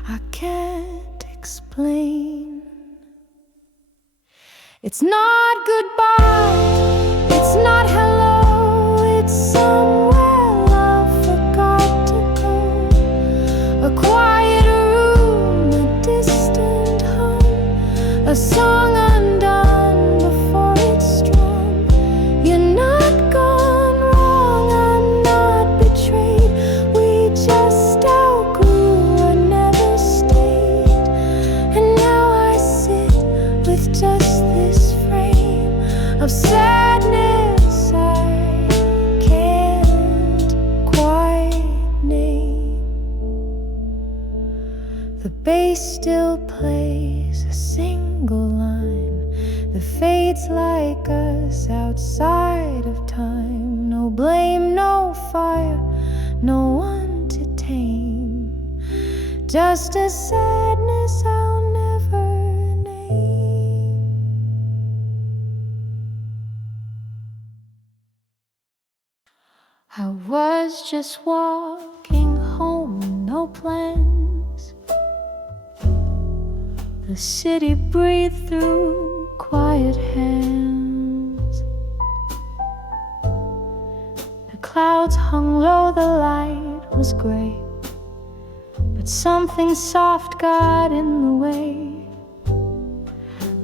I can't explain. It's not goodbye, it's not hello, it's somewhere love forgot to go. A quiet room, a distant hum, a song undone before it's strung. You're not gone wrong, I'm not betrayed. We just outgrew what never stayed. And now I sit with just this frame of sadness I can't quite name. The bass still plays a single line that fades like us outside of time. No blame, no fire, no one to tame, just a sadness I'll never name. I was just walking home, no plans. The city breathed through quiet hands. The clouds hung low, the light was gray, but something soft got in the way.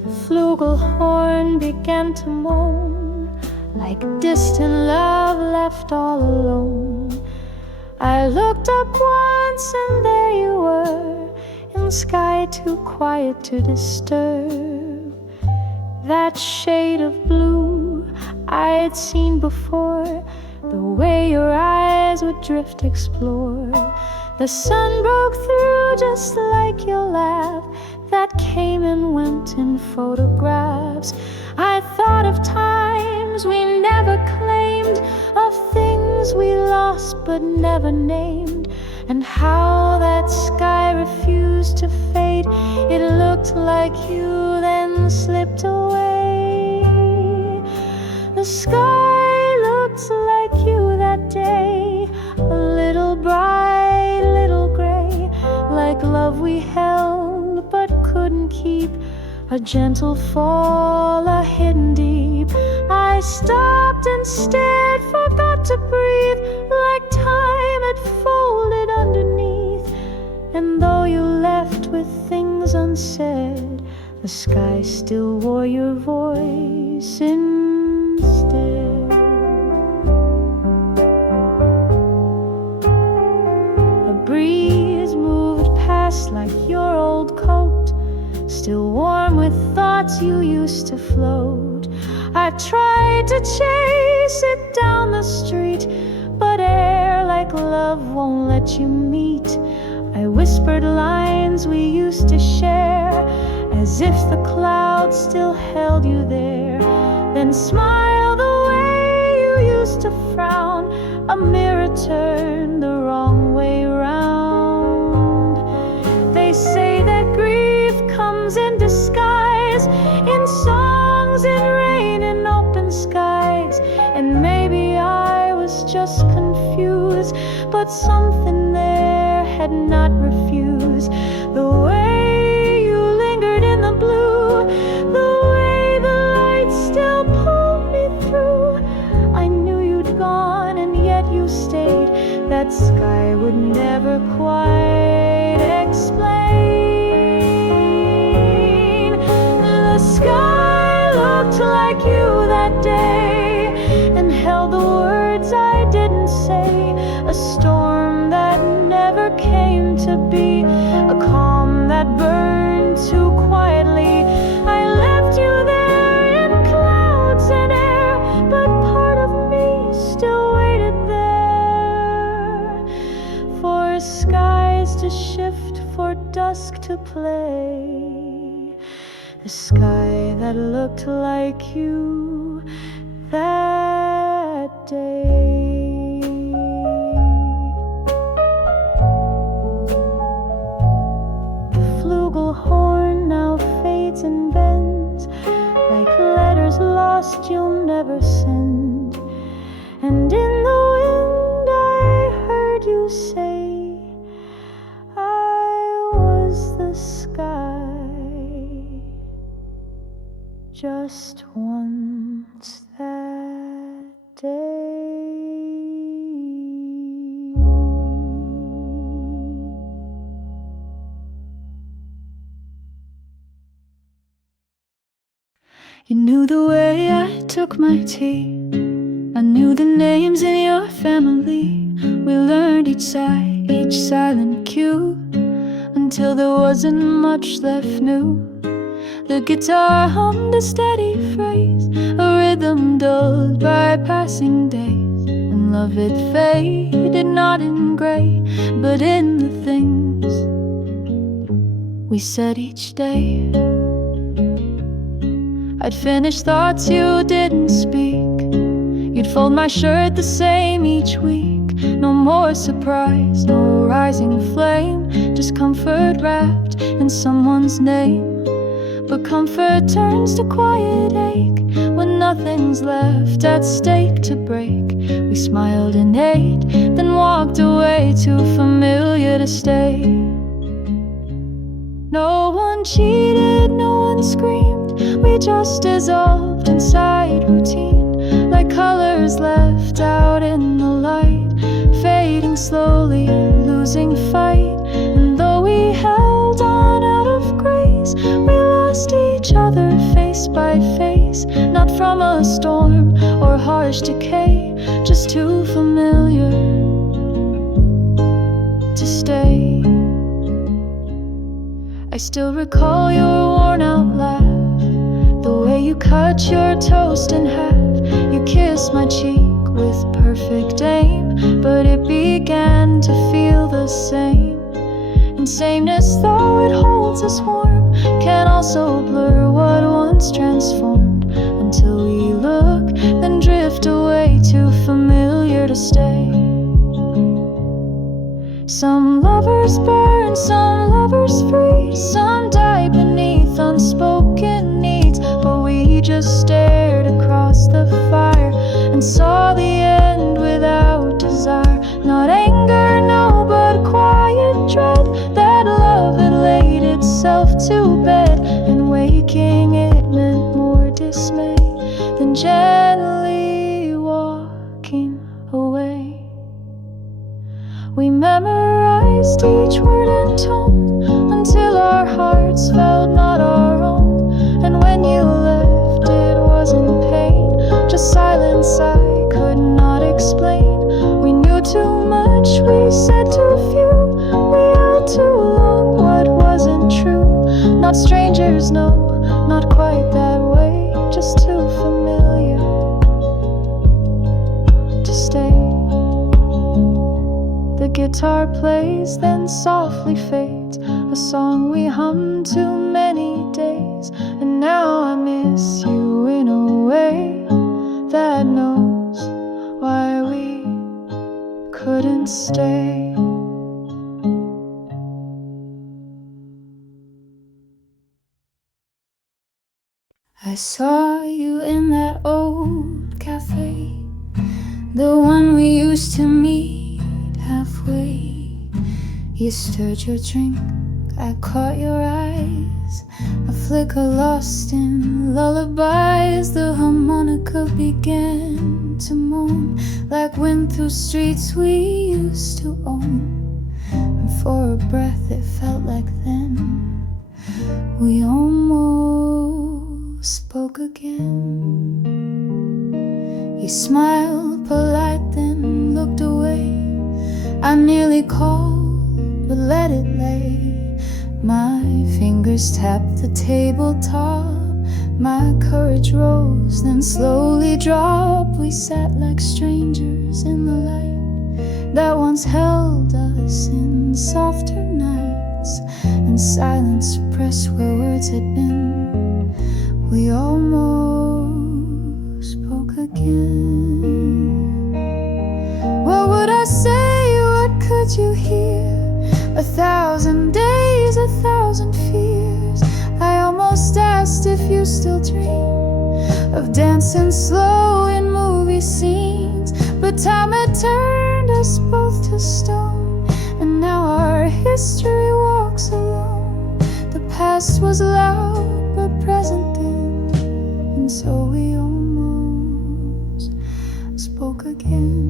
The flugelhorn began to moan, like distant love left all alone. I looked up once and there you were, in the sky too quiet to disturb. That shade of blue I had seen before, the way your eyes would drift, explore. The sun broke through just like your laugh, that that came and went in photographs. I thought of times we never claimed, of things we lost but never named, and how that sky refused to fade. It looked like you then slipped away. The sky looked like you that day, a little bright, little gray, like love we held but couldn't keep, a gentle fall, a hidden deep. I stopped and stared, forgot to breathe, like time had folded underneath. And though you left with things unsaid, the sky still wore your voice instead. A breeze moved past like your old coat, still warm with thoughts you used to float. I've tried to chase it down the street, but air like love won't let you meet. I whispered lines we used to share, as if the clouds still held you there, then smiled the way you used to frown. A mirror turned the wrong way round. They say that grief comes in disguise, in songs, in rain, in open skies. And maybe I was just confused, but something there had not refused. The way you lingered in the blue, the way the light still pulled me through. I knew you'd gone and yet you stayed. That sky would never quite explain. The sky looked like you that day, and held the words I didn't say. A storm that never came to be, a calm that burned too quietly. I left you there in clouds and air, but part of me still waited there, for skies to shift, for dusk to play. The sky that looked like you that day. Horn now fades and bends, like letters lost you'll never send. And in the wind I heard you say, I was the sky just once that day. You knew the way I took my tea, I knew the names in your family. We learned each side, each silent cue, until there wasn't much left new. The guitar hummed a steady phrase, a rhythm dulled by passing days, and love it faded not in gray, but in the things we said each day. I'd finish thoughts you didn't speak, you'd fold my shirt the same each week. No more surprise, no rising flame, just comfort wrapped in someone's name. But comfort turns to quiet ache when nothing's left at stake to break. We smiled and ate, then walked away, too familiar to stay. No one cheated, no one screamed, we just dissolved inside routine, like colors left out in the light, fading slowly, losing fight. And though we held on out of grace, we lost each other face by face, not from a storm or harsh decay, just too familiar to stay. I still recall your worn out laugh, the way you cut your toast in half. You kissed my cheek with perfect aim, but it began to feel the same. And sameness, though it holds us warm, can also blur what once transformed, until we look, then drift away, too familiar to stay. Some lovers burn, some lovers freeze, some die beneath unspoken needs. But we just stared across the fire and saw the end without desire. Not anger, no, but quiet dread, that love had laid itself to bed, and waking it meant more dismay than gently walking away. We memorized each word and tone until our hearts felt not our own. And when you left, it wasn't pain, just silence I could not explain. We knew too much, we said too few, we held too long what wasn't true. Not strangers, no, not quite that way, just too familiar to stay. The guitar plays, then softly fades, a song we hummed too many days. And now I miss you in a way that knows why we couldn't stay. I saw you in that old cafe, the one we used to meet halfway. You stirred your drink, I caught your eyes, a flicker lost in lullabies. The harmonica began to moan like wind through streets we used to own. And for a breath it felt like then we almost spoke again. You smiled polite, then looked away. I nearly called, but let it lay. My fingers tapped the tabletop, my courage rose, then slowly dropped. We sat like strangers in the light that once held us in softer nights, and silence pressed where words had been. We almost spoke again. What would I say? What could you hear? 1,000 days, 1,000 fears. I almost asked if you still dream of dancing slow in movie scenes, but time had turned us both to stone, and now our history walks alone. The past was loud, but present didn't, and so we almost spoke again.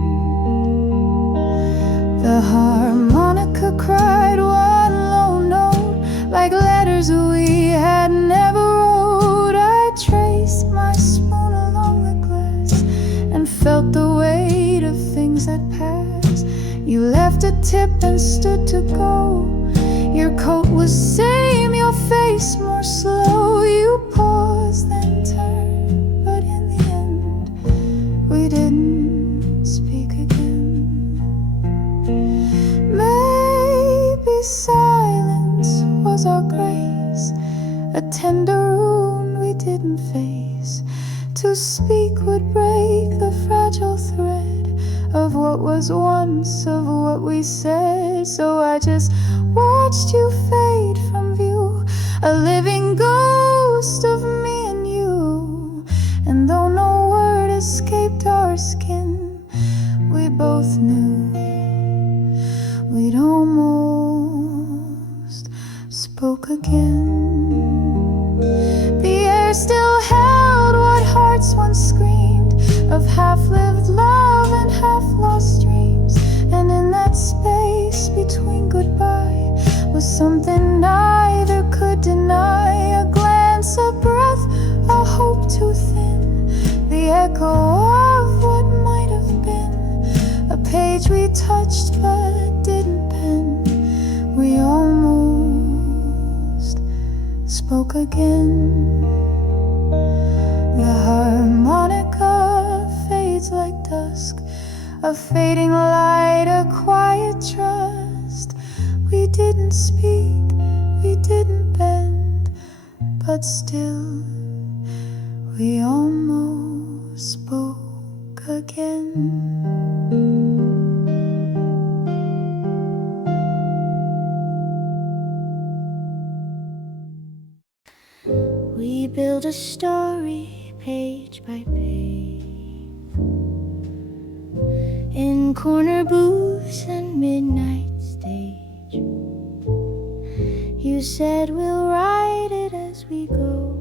The harmonica cried one low note, like letters we had never wrote. I traced my spoon along the glass and felt the weight of things that passed. You left a tip and stood to go. Your coat was same, your face more slow. You paused, then turned, but in the end, we didn't speak again. Maybe silence was our grace, a tender wound we didn't face. To speak would break the fragile thread of what was once, of what we said. So I just watched you fade from view, a living ghost of me and you. And though no word escaped our skin, we both knew we'd almost spoke again. The air still held what hearts once screamed of half-lived love and half-lost dreams. And in that space between goodbye was something neither could deny. A glance, a breath, a hope too thin, the echo of what might have been. A page we touched but didn't pen. We almost spoke again. The harmonica fades like dusk, a fading light, a quiet trust. We didn't speak, we didn't bend, but still we almost spoke again. We build a story page by page, in corner booths and midnight stage. You said we'll write it as we go,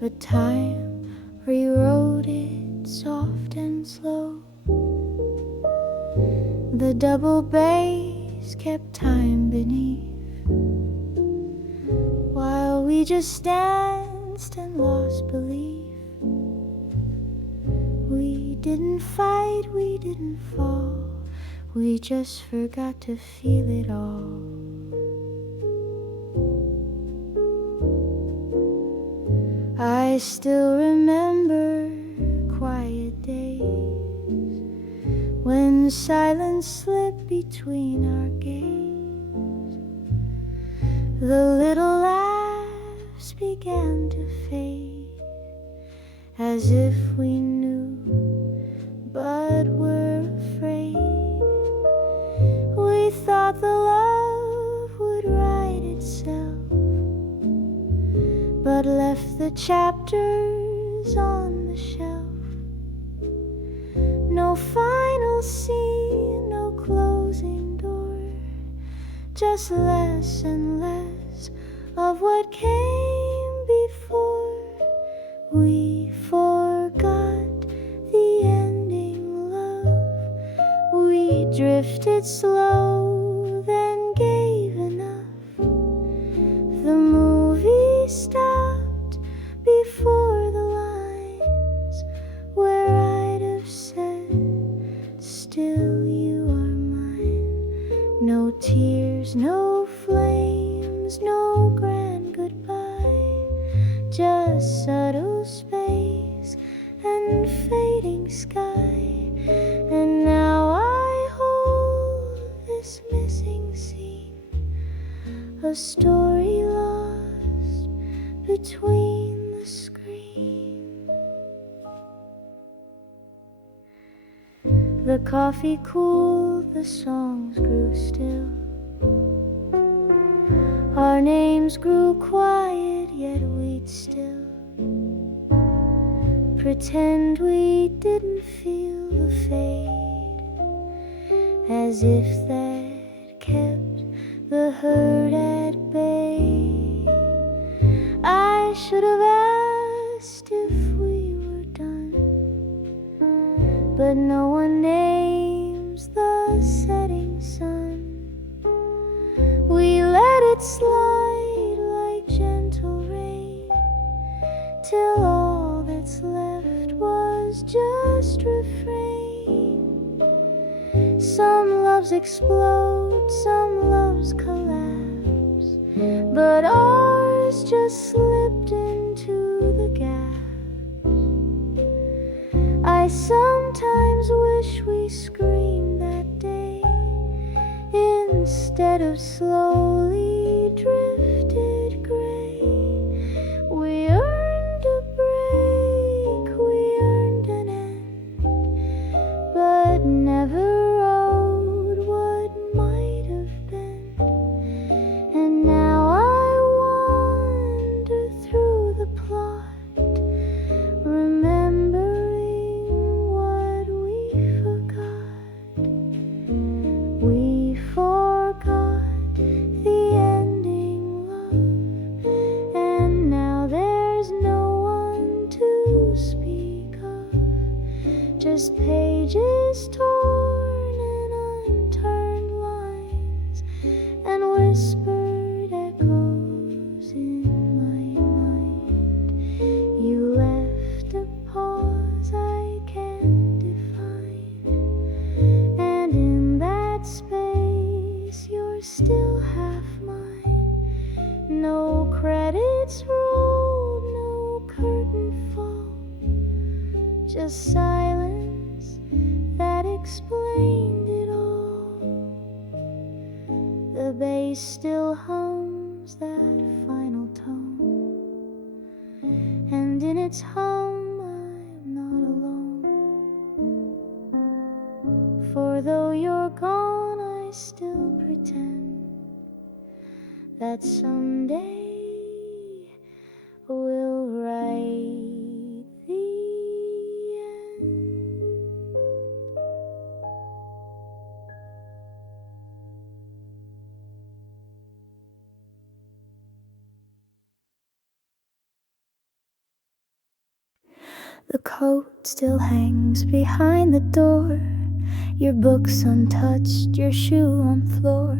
but time rewrote it soft and slow. The double bass kept time beneath, while we just danced and lost belief. We didn't fight, we didn't fall, we just forgot to feel it all. I still remember quiet days when silence slipped between our gaze. The little laughs began to fade, as if we knew, but were afraid. We thought the love would write itself, but left the chapters on the shelf. No final scene, no closing door, just less and less of what came before. We forgot the ending love, we drifted slow, then gave enough. The movie stopped before the lines where I'd have said, still you are mine. No tears, no flames, no grand goodbye, just subtle space and fading sky. And now I hold this missing scene, a story lost between the screen. The coffee cooled, the songs grew still, our names grew quiet, yet we'd still pretend we didn't feel the fade, as if that kept the hurt at bay. I should have asked if we were done, but no one names the setting sun. We let it slide like gentle rain, till all that's left was just refrain. Some loves explode, some loves collapse, but ours just slipped into the gaps. I sometimes wish we screamed that day, instead of slowly drifted gray. We earned a break, we earned an end, but never wrote what might have been. And now I wander through the plot, remembering what we forgot. We forgot the ending love, and now there's no one to speak of, just pages torn and unturned lines, and whispered echoes in my mind. You left a pause I can't define, and in that space you're still half mine. No credits rolled, no curtain fall, just silence that explained it all. The bass still hums that final its hum, I'm not alone. For though you're gone, I still pretend that someday we'll write the end. The coat still hangs behind the door, your books untouched, your shoe on floor.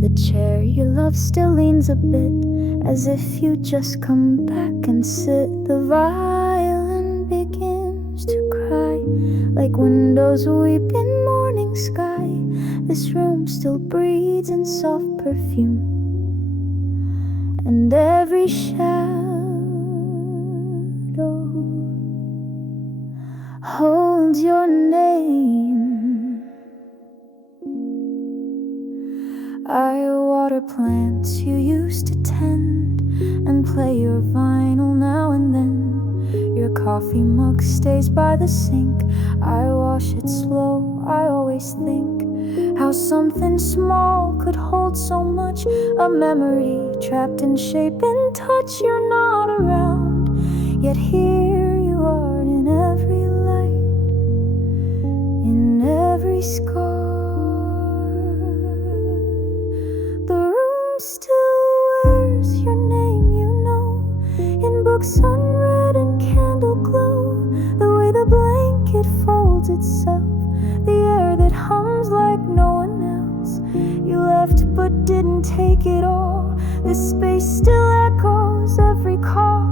The chair you love still leans a bit, as if you just come back and sit. The violin begins to cry, like windows weep in morning sky. This room still breathes in soft perfume, and every shadow holds your name. I water plants you used to tend, and play your vinyl now and then. Your coffee mug stays by the sink, I wash it slow. I always think how something small could hold so much. A memory trapped in shape and touch. You're not around, yet here you are in every light, in every scar. The room still wears your name, you know, in books unread and candle glow. The way the blanket folds itself, the air that hums like no one else. You left but didn't take it all. This space still echoes every call.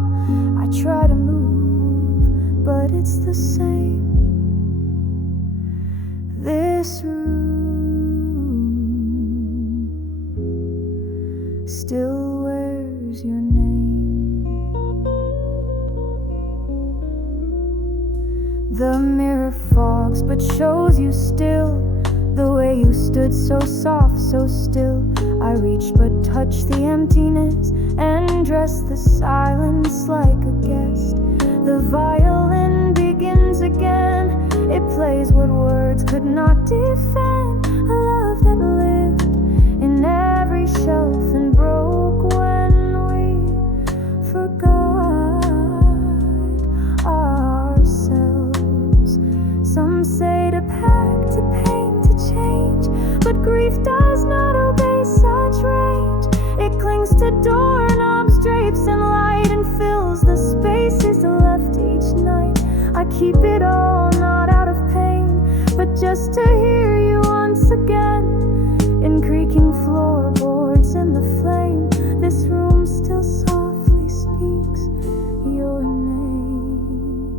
I try to move, but it's the same. This room still wears your name. The mirror fogs but shows you still, the way you stood so soft, so still. I reached but touched the emptiness and dressed the silence like a guest. The violin begins again, it plays what words could not defend. A love that lived in every shelf and broke when we forgot ourselves. Some say to pack, to paint, to change, but grief does not obey such range. It clings to doorknobs, drapes, and light, and fills the spaces left each night. I keep it all, not out of pain, but just to hear you once again. In creaking floorboards in the flame, this room still softly speaks your name.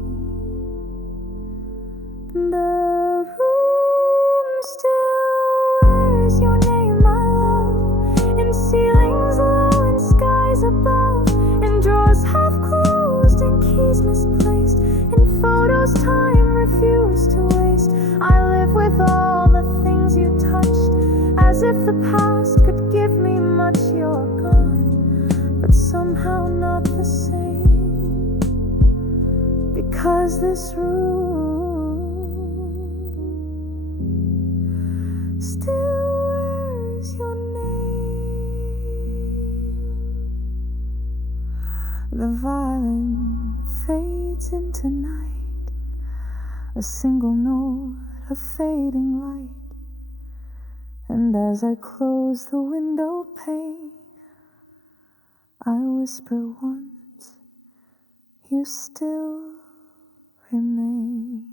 The room still wears your name, my love, in ceilings low and skies above, in drawers half closed and keys misplaced, in photos time refused to waste. I live with all the things you touched, as if the past could give me much. You're gone, but somehow not the same, because this room still wears your name. The violin fades into night, a single note, a fading light. And as I close the window pane, I whisper once, you still remain.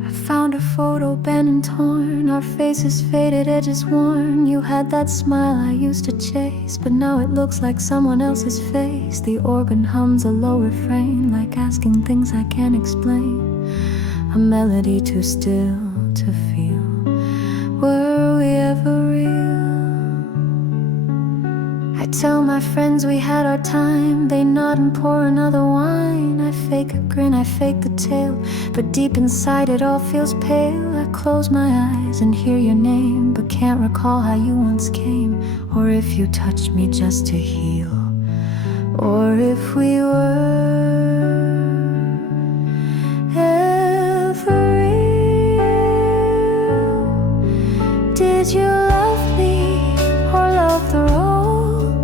I found a photo bent and torn, our faces faded, edges worn. You had that smile I used to chase, but now it looks like someone else's face. The organ hums a low refrain, like asking things I can't explain. A melody too still to feel. Were we ever real? I tell my friends we had our time. They nod and pour another wine. I fake a grin, I fake the tale, but deep inside it all feels pale. I close my eyes and hear your name, but can't recall how you once came, or if you touched me just to heal, or if we were ever real. Did you love me or love the role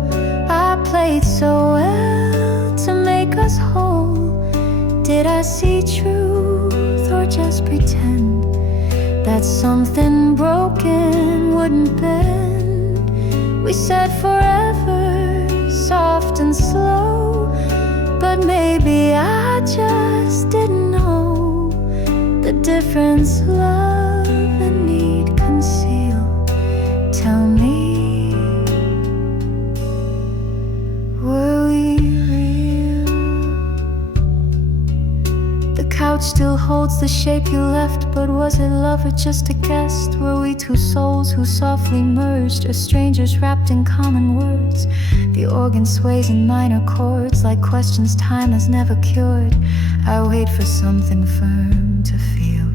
I played so well to make us whole? Did I see truth or just pretend that something broken wouldn't bend? We said forever, soft and slow, but maybe I just didn't know the difference love and need conceal. Tell me, were we real? The couch still holds the shape you left, but was it love or just a guest? Were we two souls who softly merged, or strangers wrapped in common words? The organ sways in minor chords, like questions time has never cured. I wait for something firm to feel,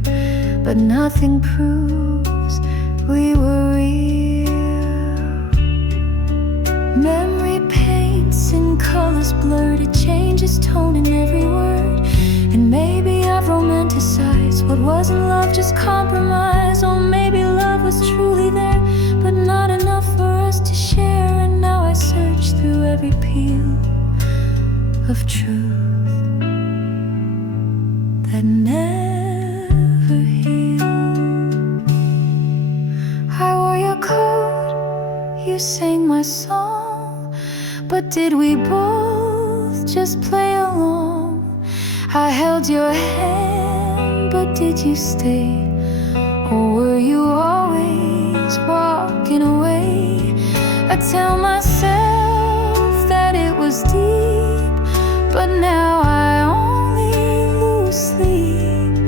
but nothing proves we were real. Memory paints in colors blurred, it changes tone in every word. And maybe I've romanticized what wasn't love, just compromise. Or maybe love was truly there, but not enough for us to share. And now I search through every peel of truth that never healed. I wore your coat, you sang my song, but did we both just play along? I held your hand, but did you stay? Or were you always walking away? I tell myself that it was deep, but now I only lose sleep,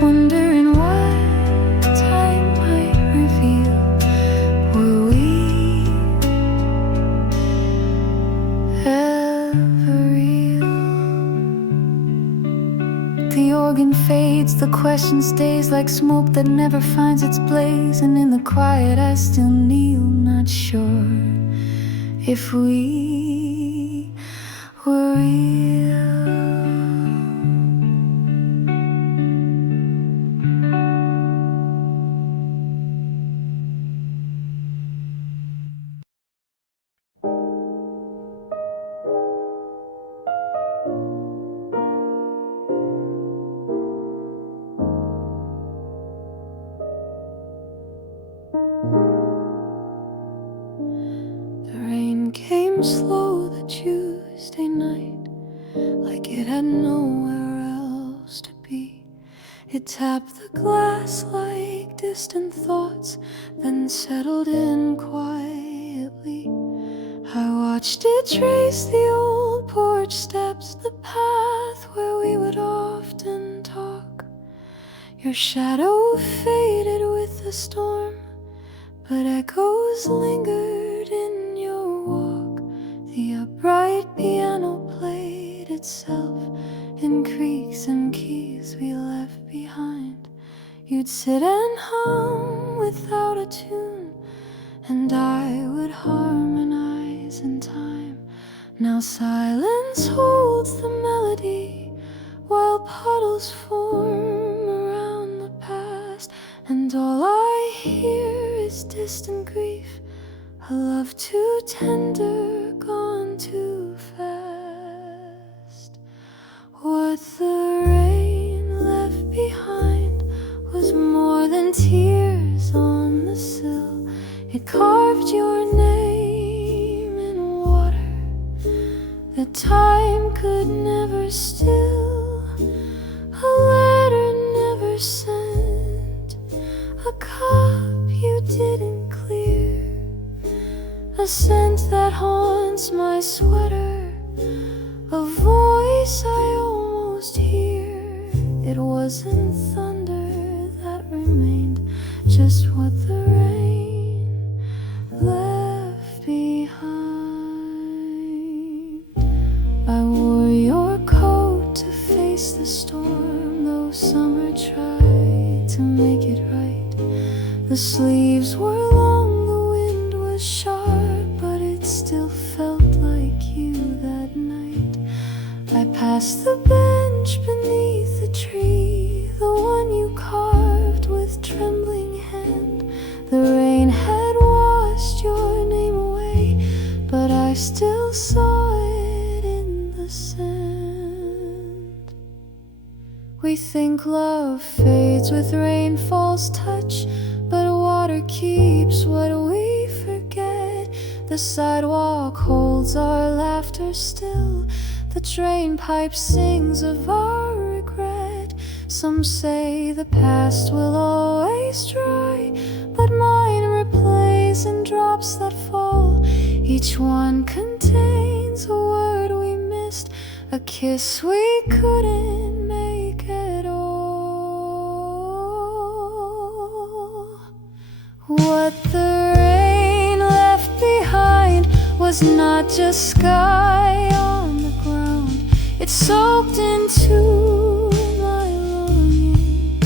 wondering what time might reveal. Were we ever real? The organ fades, the question stays like smoke that never finds its blaze. And in the quiet I still kneel, not sure if we were real. Came slow the Tuesday night, like it had nowhere else to be. It tapped the glass like distant thoughts, then settled in quietly. I watched it trace the old porch steps, the path where we would often talk. Your shadow faded with the storm, but echoes lingered in your walk. The upright piano played itself in creaks and keys we left behind. You'd sit and hum without a tune, and I would harmonize in time. Now silence holds the melody, while puddles form around the past. And all I hear is distant grief, a love too tender, gone too fast. What the rain left behind was more than tears on the sill. It carved your name in water that time could never still. A letter never sent, a cup you didn't clear, a scent that haunts my sweater, a voice I almost hear. It wasn't thunder that remained, just what the rain left behind. though summer tried to make it right. The sleeves were long, the wind was sharp, but it still felt like you that night. I passed the bench beneath the tree, the one you carved with trembling hand. The rain had washed your name away, but I still saw it in the sand. We think love fades with rainfall's touch, but water keeps what we forget. The sidewalk holds our laughter still, the drain pipe sings of our regret. Some say the past will always dry, but mine replays in drops that fall. Each one contains a word we missed, a kiss we couldn't make at all. What the rain left behind was not just sky on the ground. It soaked into my longing.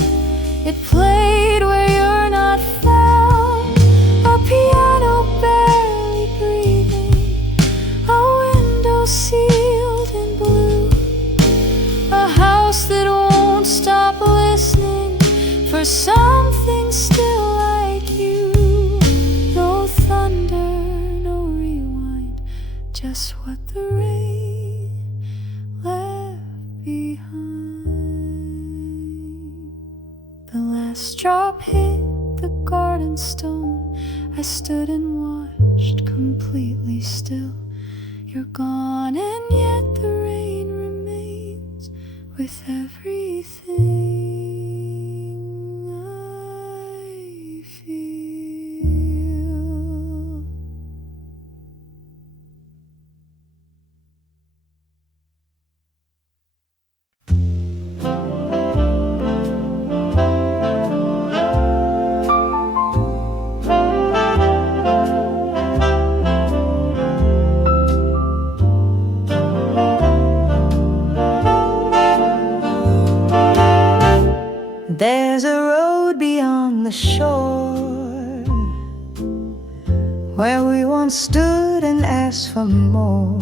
It played where you're not found, a piano barely breathing, a window sealed in blue, a house that won't stop listening for something still like you. No thunder, no rewind, just what the rain left behind. The last drop hit the garden stone. I stood and watched, completely still. You're gone, and yet the rain remains with everything I feel. There's a road beyond the shore where we once stood and asked for more.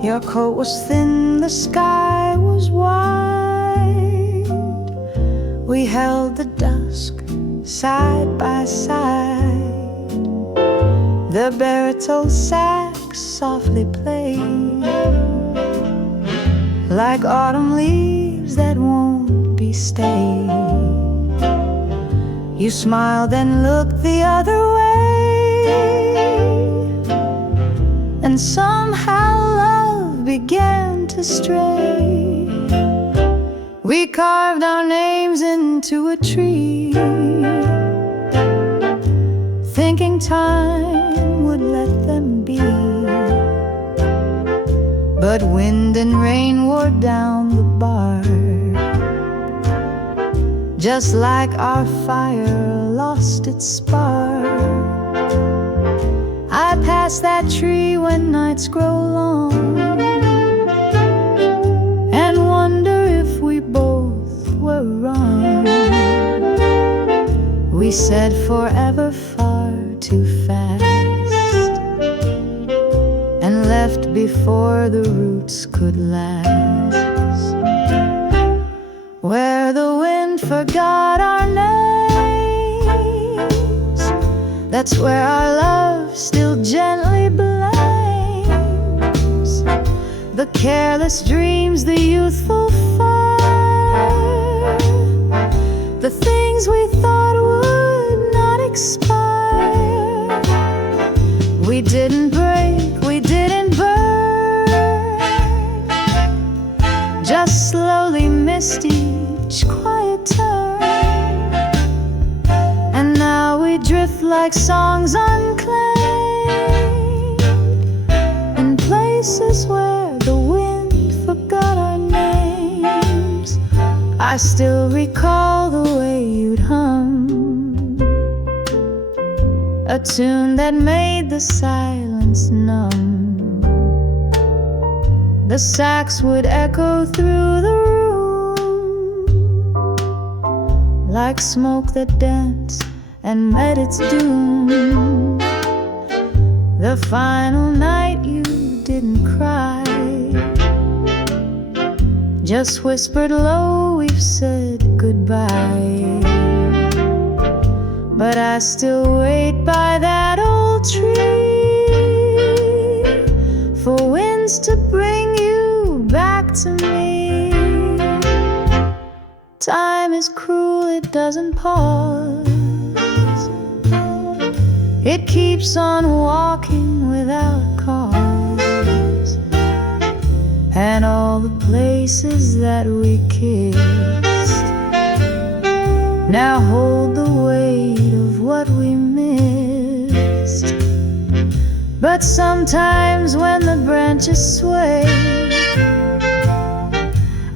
Your coat was thin, the sky was wide. We held the dusk side by side. The baritone sax softly played like autumn leaves that won't be stayed. You smiled and looked the other way, and somehow love began to stray. We carved our names into a tree, thinking time would let them be. But wind and rain wore down the bark, just like our fire lost its spark. I pass that tree when nights grow long, and wonder if we both were wrong. We said forever far too fast, and left before the roots could last. Where the wind forgot our names, that's where our love still gently blames. The careless dreams, the youthful fire, the things we thought would not expire. We didn't break, we didn't burn, just slowly missed each quiet turn. And now we drift like songs unclaimed, in places where the wind forgot our names. I still recall the way you'd hum a tune that made the silence numb. The sax would echo through the room, like smoke that danced and met its doom. The final night you didn't cry, just whispered low, we've said goodbye. But I still wait by that old tree for winds to bring you back to me. Time is cruel, it doesn't pause. It keeps on walking without cause. And all the places that we kissed now hold the weight of what we missed. But sometimes when the branches sway,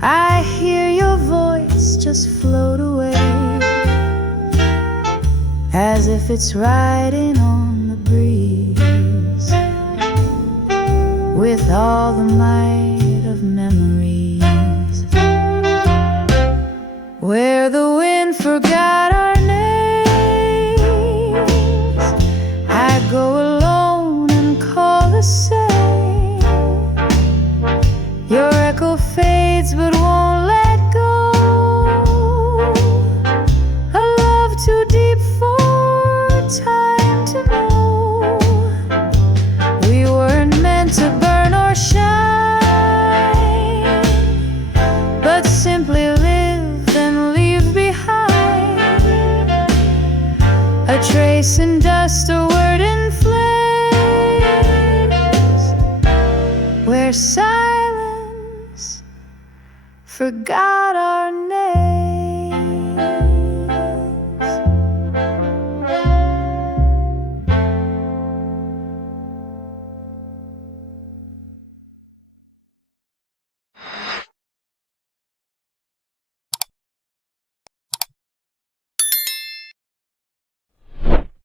I hear your voice just float away, as if it's riding on the breeze, with all the might of memories. Where the wind forgot our names, I go alone and call the same. Your echo fades but won't let go. A love too deep for time to know. We weren't meant to burn or shine, but simply live and leave behind a trace in dust, a word in flames, where silence forgot our name.